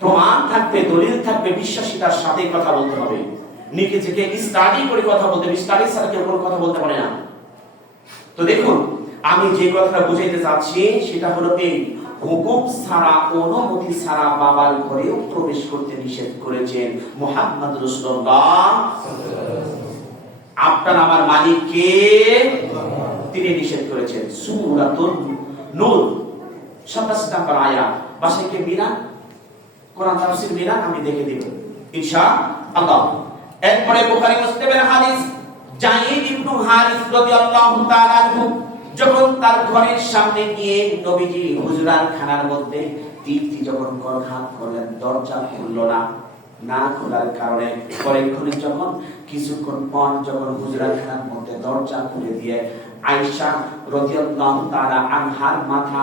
প্রমাণ থাকবে, দলিল থাকবে, বিশ্বাসিতার সাথে কথা বলতে হবে। নিজে থেকে স্টাডি করে কথা বলতে হবে, স্টাডি ছাড়া কেউ কোনো কথা বলতে পারে না। তো দেখুন, আমি যে কথাটা বুঝাইতে চাচ্ছি সেটা হলো এই, হুকুম ছাড়া, অনুমতি ছাড়া বাবার ঘরেও প্রবেশ করতে নিষেধ করেছেন মুহাম্মদ রাসূলুল্লাহ। আপনার আমার মালিক কে? তিনি নিষেধ করেছেন। সূরাতুন নূর 27 নম্বর আয়াত। বাসায় কে মিলান, কোরআন তাফসীর মিলান, আমি দেখে দেব ইনশাআল্লাহ। এরপরে বুখারী মুসলিমের হাদিস যায়েদ ইবনে হারিস রাদিয়াল্লাহু তাআলা আনহু যখন তার ঘরের সামনে গিয়ে নবীজি হুজরাত খানার মধ্যে তীরটি যখন করঘাত করলেন, দরজা খুলল না। না খোলার কারণে পরেক্ষণে যখন কিছুক্ষণ পর যখন হুজরাত খানার মধ্যে দরজা খুলে দিয়ে আয়েশা রাদিয়াল্লাহু তাআলা আনহার মাথা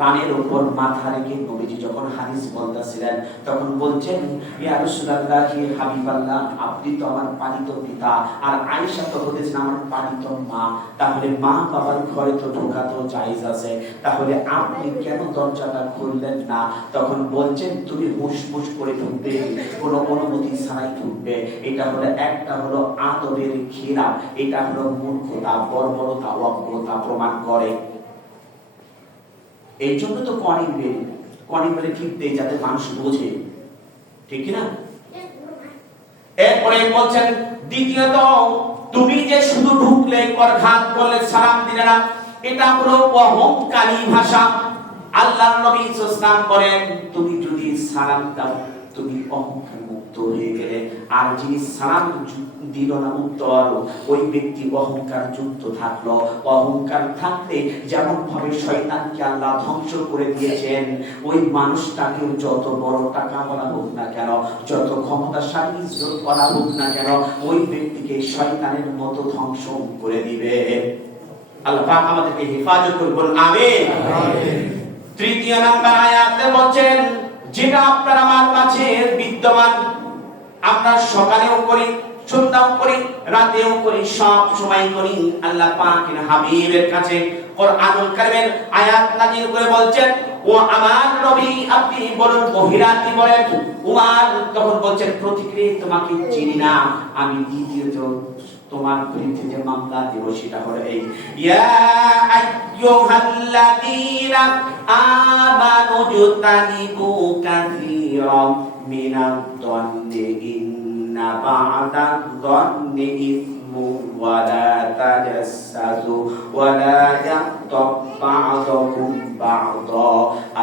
রানের উপর মাথা রেখে নবীজি যখন হাদিস বলতেছিলেন, তখন বলছেন, ইয়া রাসূলুল্লাহ, হাবিবাল্লাহ, আপনি তো আমার পালিত পিতা আর আয়েশা তো হতেছেন আমার পালিত মা, তাহলে মা বাবার ঘরে তো ঢোকা তো জায়েজ আছে, তাহলে আপনি কেন দরজাটা খুললেন না? তখন বলছেন, তুমি হুশ করে ঢুকবে, কোনো অনুমতি ছাড়াই ঢুকবে। এটা হলো একটা হলো আদবের খিলাফ, এটা হলো মূর্খতা, বর্বরতা, অজ্ঞতা প্রমাণ করে। এই জন্য তো কনি বলে ঠিক দেয় যাতে মানুষ বোঝে, ঠিক কি না? এরপরে বলছেন, দ্বিতীয়ত, তুমি যে শুধু ঢুকলে করঘাত করলে সালাম দিলে না, এটা হলো অহংকারী ভাষা। আল্লাহর নবী সাল্লাল্লাহু করেন, তুমি যদি সালাম দাও তুমি অহংকার মুক্ত হয়ে গেলে, আর যিনি সালাম দিল না উত্তর, ওই ব্যক্তি অহংকার যুক্ত থাকলো। অহংকার থাকলে যেমন ভাবে শয়তানকে আল্লাহ ধ্বংস করে দিয়েছেন, ওই মানুষটাকে যত বড় টাকা বলা হোক না কেন, যত ক্ষমতাশালী ইজ্জত করা হোক না কেন, ওই ব্যক্তিকে শয়তানের মতো ধ্বংস করে দিবে। আল্লাহ পাক আমাদেরকে হেফাজত করুন, আমিন। তৃতীয় নাম্বার আয়াতে বলেন, যেটা আপনার আমার মাঝে বিদ্যমান, আমরা সকালেও করি, সন্ধ্যাও করি, রাতেও করি, সব সময় করি। আল্লাহ পাকের হাবিবের কাছে কোরআনুল কারীমের আয়াত নাযিল করে বলছেন, ও আমার নবী আপনি বলুন, মহিলাটি বলেন, উমার তখন বলছেন, প্রতিক্রিয়া তোমাকে চিনি না। আমি দ্বিতীয়ত তোমার বিরুদ্ধে যে মামলা দেব সেটা হলো এই, ইয়া আইয়ুহাল্লাযীনা আমানু জুতানিবু কাসীরাম মিনাদ-দন্নি ইন্না বা'দাদ-দন্নি ইসমু ওয়া লা তাজাসসু ওয়া লা ইয়াগতাব বা'দুকুম বা'দা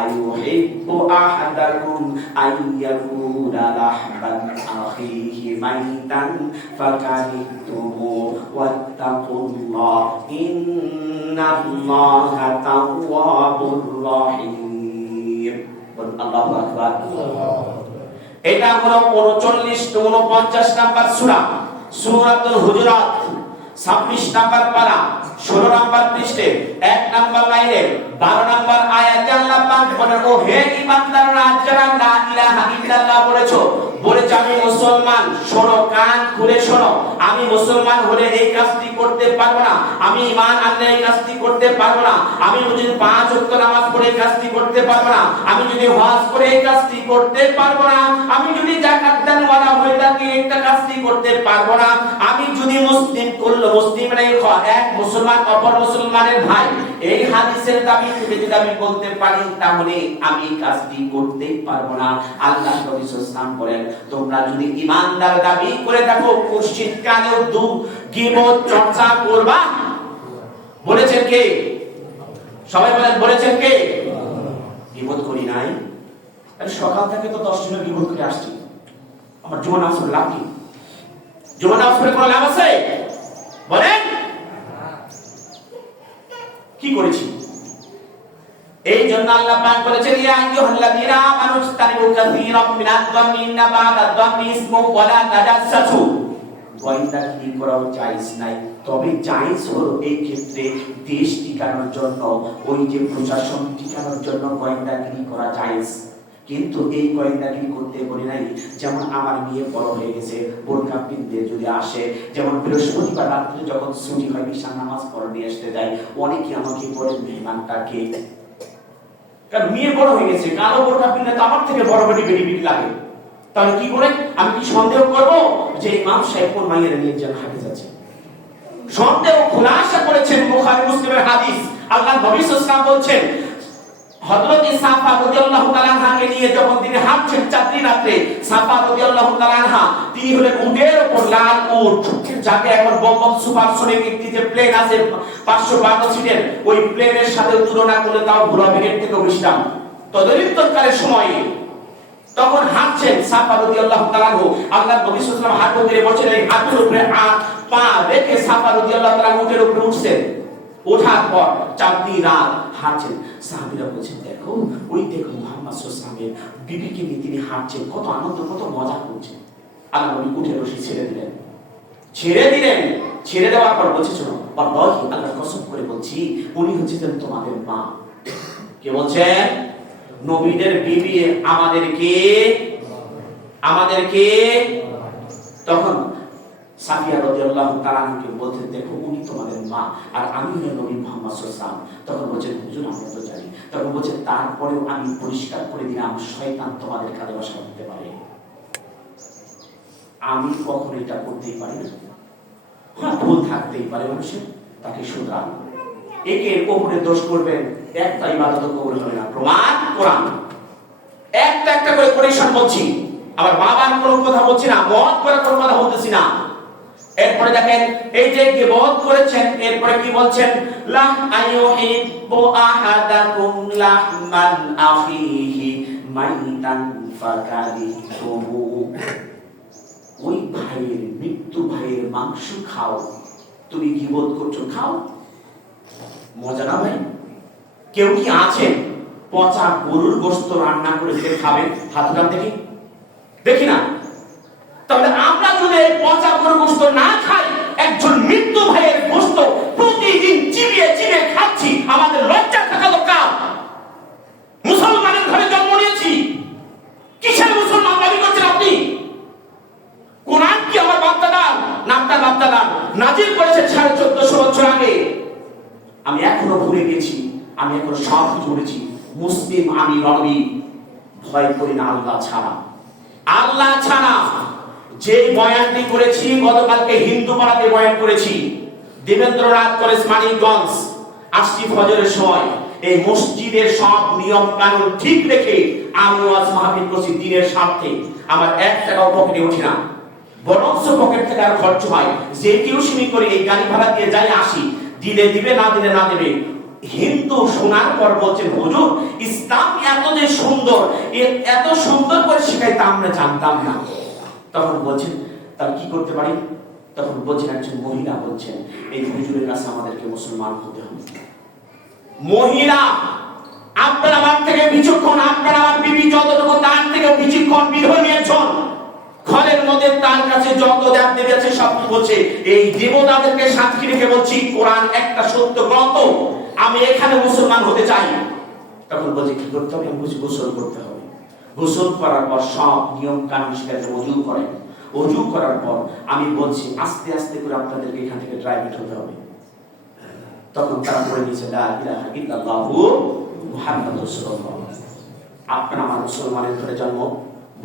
আইয়ুহিব্বু আহাদাকুম আইয়াকুলা লাহমান আখিহি মাইতান ফাকারিহতুমু ওয়াত্তাকুল্লাহ ইন্নাল্লাহা তাওয়াবুর রহিম। আল্লাহু আকবার। এটা হলো 49 নাম্বার সূরা, সূরাতুল হুজুরাত, 26 নাম্বার পারা, 16 নাম্বার পৃষ্ঠাে 1 নাম্বার লাইনে 12 নাম্বার আয়াতে আল্লাহ পাক বলেন, ও হে ঈমানদাররা, যারা লা ইলাহা ইল্লাল্লাহ বলেছো, আমি মুসলমান, শোনো, কান খুলে শোনো, আমি মুসলমান হলে এই কাজটি করতে পারবো না, আমি ঈমান আনলে এই কাজটি করতে পারবো না, আমি যদি 5 ওয়াক্ত নামাজ পড়ে এই কাজটি করতে পারবো না, আমি যদি হজ করে এই কাজটি করতে পারবো না, আমি যদি যাকাত দানওয়ালা হয়ে থাকি একটা কাজটি করতে পারবো না, আমি যদি মুসলিম করলে মুসলিমরা এক মুসলমান অপর মুসলমানের ভাই, এই হাদিসের দাবি থেকে যদি আমি বলতে পারি, তাহলে আমি কাজটি করতেই পারবো না। আল্লাহ নবী সাল্লাল্লাহু আলাইহি বলেন, তোমরা যদি ঈমানদার দাবি করে থাকো, মুশরিক কানেও গীবত চর্চা করবা। বলেছেন কে? সবাই বলেন, বলেছেন কে? গীবত করি নাই। সকাল থেকে তো 10 জনের গীবত করে আসছি, আমার জীবন আসলে লাভ কি? জীবন আসলে কোনো লাভ আছে? বলেন কি করেছি? এই জন্য আল্লাহ পাক বলেছেন, ইয়া আইয়ুহাল্লাযীনা আমানু ইজতানিবু কাসীরাম মিনাদ-দন্নি ইন্না বা'দাদ-দন্নি ইসমুন ওয়া লা তাজাসসু। গোয়েন্দাগিরি করাও জায়েজ নাই, তবে জায়েজ হলো এই ক্ষেত্রে দেশ টিকানোর জন্য, ওই যে প্রশাসন টিকানোর জন্য গোয়েন্দাগিরি করা জায়েজ। কিন্তু এই গোয়েন্দাগিরি করতে বলি নাই, যেমন আমার মেয়ে বড় হয়ে গেছে, বোরকা পিনতে যদি আসে, যেমন বৃহস্পতিবার রাত্রে যখন ছুটি হয়, ঈশা নামাজ পড়ে নিয়ে আসতে যায়, অনেকে আমাকে বলে মেহমানটা কে? কারণ মেয়ে বড় হয়ে গেছে, কালো বোরকা পিনলে তো আমার থেকে বড় বড় বেরিবিট লাগে। তাহলে কি করে আমি কি সন্দেহ করব যে ইমাম সাহেব কোন মাইয়ের নিয়ে যেন হাঁটে যাচ্ছে? সন্দেহ খুলাসা করেছেন বুখারী মুসলিমের হাদিস। আল্লাহ নবী সাল্লাল্লাহু আলাইহি ওয়াসাল্লাম বলছেন, হযরত সাফা রাদিয়াল্লাহু তাআলা আনহাকে নিয়ে যখন তিনি হাঁটছেন চাঁদনি রাতে, সাফা রাদিয়াল্লাহু তাআলা আনহা তিনি হলেন উটের উপর, লাল উট, যাকে এখন বোম্বম সুপারসনিক একটি যে প্লেন আছে 512 সিটের, ওই প্লেনের সাথে তুলনা করলে তাও ঘোড়া বেগের থেকে বেশি দাম। তদরিত্তকালের সময়ে তখন হাঁটছেন সাফা রাদিয়াল্লাহু তাআলা আনহু, আল্লাহ নবী সাল্লাল্লাহু আলাইহি ওয়াসাল্লাম হাঁটু ধরে বলছেন, এই হাঁটুর উপরে পা রেখে সাফা রাদিয়াল্লাহু তাআলা উটের উপরে উঠছেন, ওঠার পর 4 দিন রাত হাঁটছেন। সাহাবীরা বলছেন দেখো ওই দেখো মুহাম্মদ সাল্লাল্লাহু আলাইহি ওয়াসাল্লামের বিবিকে নিয়ে তিনি হাঁটছেন, কত আনন্দ কত মজা করছেন। আল্লাহ নবী উঠে বসে ছেড়ে দিলেন। ছেড়ে দেওয়ার পর বলছে শোনো আল্লাহি আল্লাহর কসম করে বলছি উনি হচ্ছেন তোমাদের মা। কে বলছেন? নবীদের বিবি আমাদেরকে তখন সাফিয়া রাদিয়াল্লাহু তাআলা আনহাকে বলতেন দেখো উনি তোমাদের মা আর আমি হলো নবী মুহাম্মদ সাল্লাল্লাহু আলাইহি ওয়াসাল্লাম। তখন বলছেন হুজুর আমরা তো জানি। তখন বলছে তারপরেও আমি পরিষ্কার করে দিলাম শয়তান তোমাদের কাঁধে বসা করতে পারে, আমি কখনো এটা করতেই পারি না। হ্যাঁ ভুল থাকতেই পারে মানুষের, তাকে শুধরান। একের উপরে দোষ করবেন, একটা ইবাদত কবুল হবে না। প্রমাণ কোরআন। একটা করে পরিশন বলছি, আবার বাবার কোনো কথা বলছি না, মত করে কোনো কথা বলতেছি না। এরপরে দেখেন এই যে গীবত করেছেন, এরপরে কি বলছেন? লা আইয়ুহিব্বু আহাদাকুম লাহমান আখিহি মাইতান ফাকারিতুহু। ওই ভাইয়ের মৃত্যু ভাইয়ের মাংস খাও, তুমি গীবত করছো, খাও, মজা না ভাই? কেউ কি আছেন পচা গরুর গোশত রান্না করে খাবেন? হাত উঠান দেখি না। তাহলে আমরা যদি পচা গরুর গোশত না খাই, একজন মৃত্যু ভাইয়ের গোশত প্রতিদিন চিবিয়ে খাচ্ছি, আমাদের লজ্জা থাকা দরকার। মুসলমানের ঘরে জন্ম নিয়েছি, কিসের মুসলমান দাবি করছেন আপনি? কোরআন কি আমার বাপদাদার নামটা নাজিল করেছে 1450 বছর আগে। আমি এখনো ভুলে গেছি, আমি এখনো সব জুড়েছি। মুসলিম আমি নবী, ভয় করি না আল্লাহ ছাড়া। যে বয়ানটি করেছি গতকালকে হিন্দু পাড়াতে বয়ান করেছি, দেবেন্দ্রনাথ কলেজ মানিকগঞ্জ, আসছি ফজরের সময়। এই মসজিদের সব নিয়ম কানুন ঠিক রেখে আমি ওয়াজ মাহফিল করছি দিনের স্বার্থে। আমার 1 টাকাও পকেটে ওঠে না, বরং পকেট থেকে আর খরচ হয়। যে টিউশনি করে এই গাড়ি ভাড়া দিয়ে যাই আসি, দিলে দিবে না দিলে না দেবে। হিন্দু শোনার পর বলছেন হুজুর ইসলাম এত যে সুন্দর, এত সুন্দর করে শেখাইতে আমরা জানতাম না। তখন বলছেন তাহলে কি করতে পারি? তখন বলছেন একজন মহিলা বলছেন এই হুজুরের কাছে আমাদেরকে মুসলমান হতে হবে। মহিলা আপনার আমার থেকে বিচক্ষণ, আপনার আমার বিবি যতটুকু তার থেকে বিচক্ষণ বিধর্মীয়জন। ঘরের মধ্যে তার কাছে যত দেব দেবী আছে সব বলছে। এই দেবতাদেরকে সাক্ষী রেখে বলছি কোরআন একটা সত্য গ্রন্থ, আমি এখানে মুসলমান হতে চাই। তখন বলছে কি করতে হবে? আমি বলছি গোসল করতে হবে। গোসল করার পর সব নিয়ম কানুন শিখাতে ওযু করেন। ওযু করার পর আমি বলছি আস্তে আস্তে করে আপনাদেরকে এখান থেকে ড্রাইভেট হতে হবে। তখন তারা বলে দিয়েছে লা ইলাহা ইল্লাল্লাহু মুহাম্মাদুর রাসূলুল্লাহ। আপনার আমার মুসলমানের ঘরে জন্ম,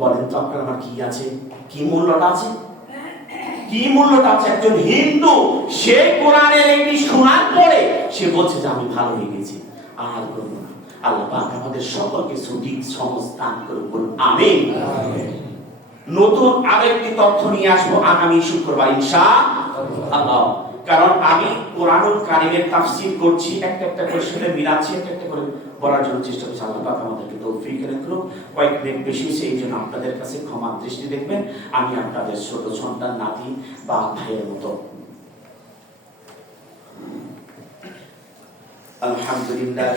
বলেন তো আপনার আমার কি আছে, কি মূল্যটা আছে? একজন হিন্দু সে কোরআনের এটি শোনার পরে সে বলছে যে আমি ভালো হয়ে গেছি, আর করব না। আল্লাহ পাক আমাদের সকলকে সঠিক সমঝ দান করুন, আমিন। নতুন আরেকটি তথ্য নিয়ে আসবো আগামী শুক্রবার ইনশাআল্লাহ। কারণ আমি কোরআনুল কারীমের তাফসীর করছি, একটা করে শুনে মিলাচ্ছি, একটা করে বলার জন্য চেষ্টা করছি। আল্লাহ পাক আমাদেরকে তৌফিক দান করুন। কয়েক মিনিট বেশি হয়েছে, এই জন্য আপনাদের কাছে ক্ষমা দৃষ্টি দেখবেন। আমি আপনাদের ছোট সন্তান, নাতি বা ভাইয়ের মতো। আলহামদুলিল্লাহ।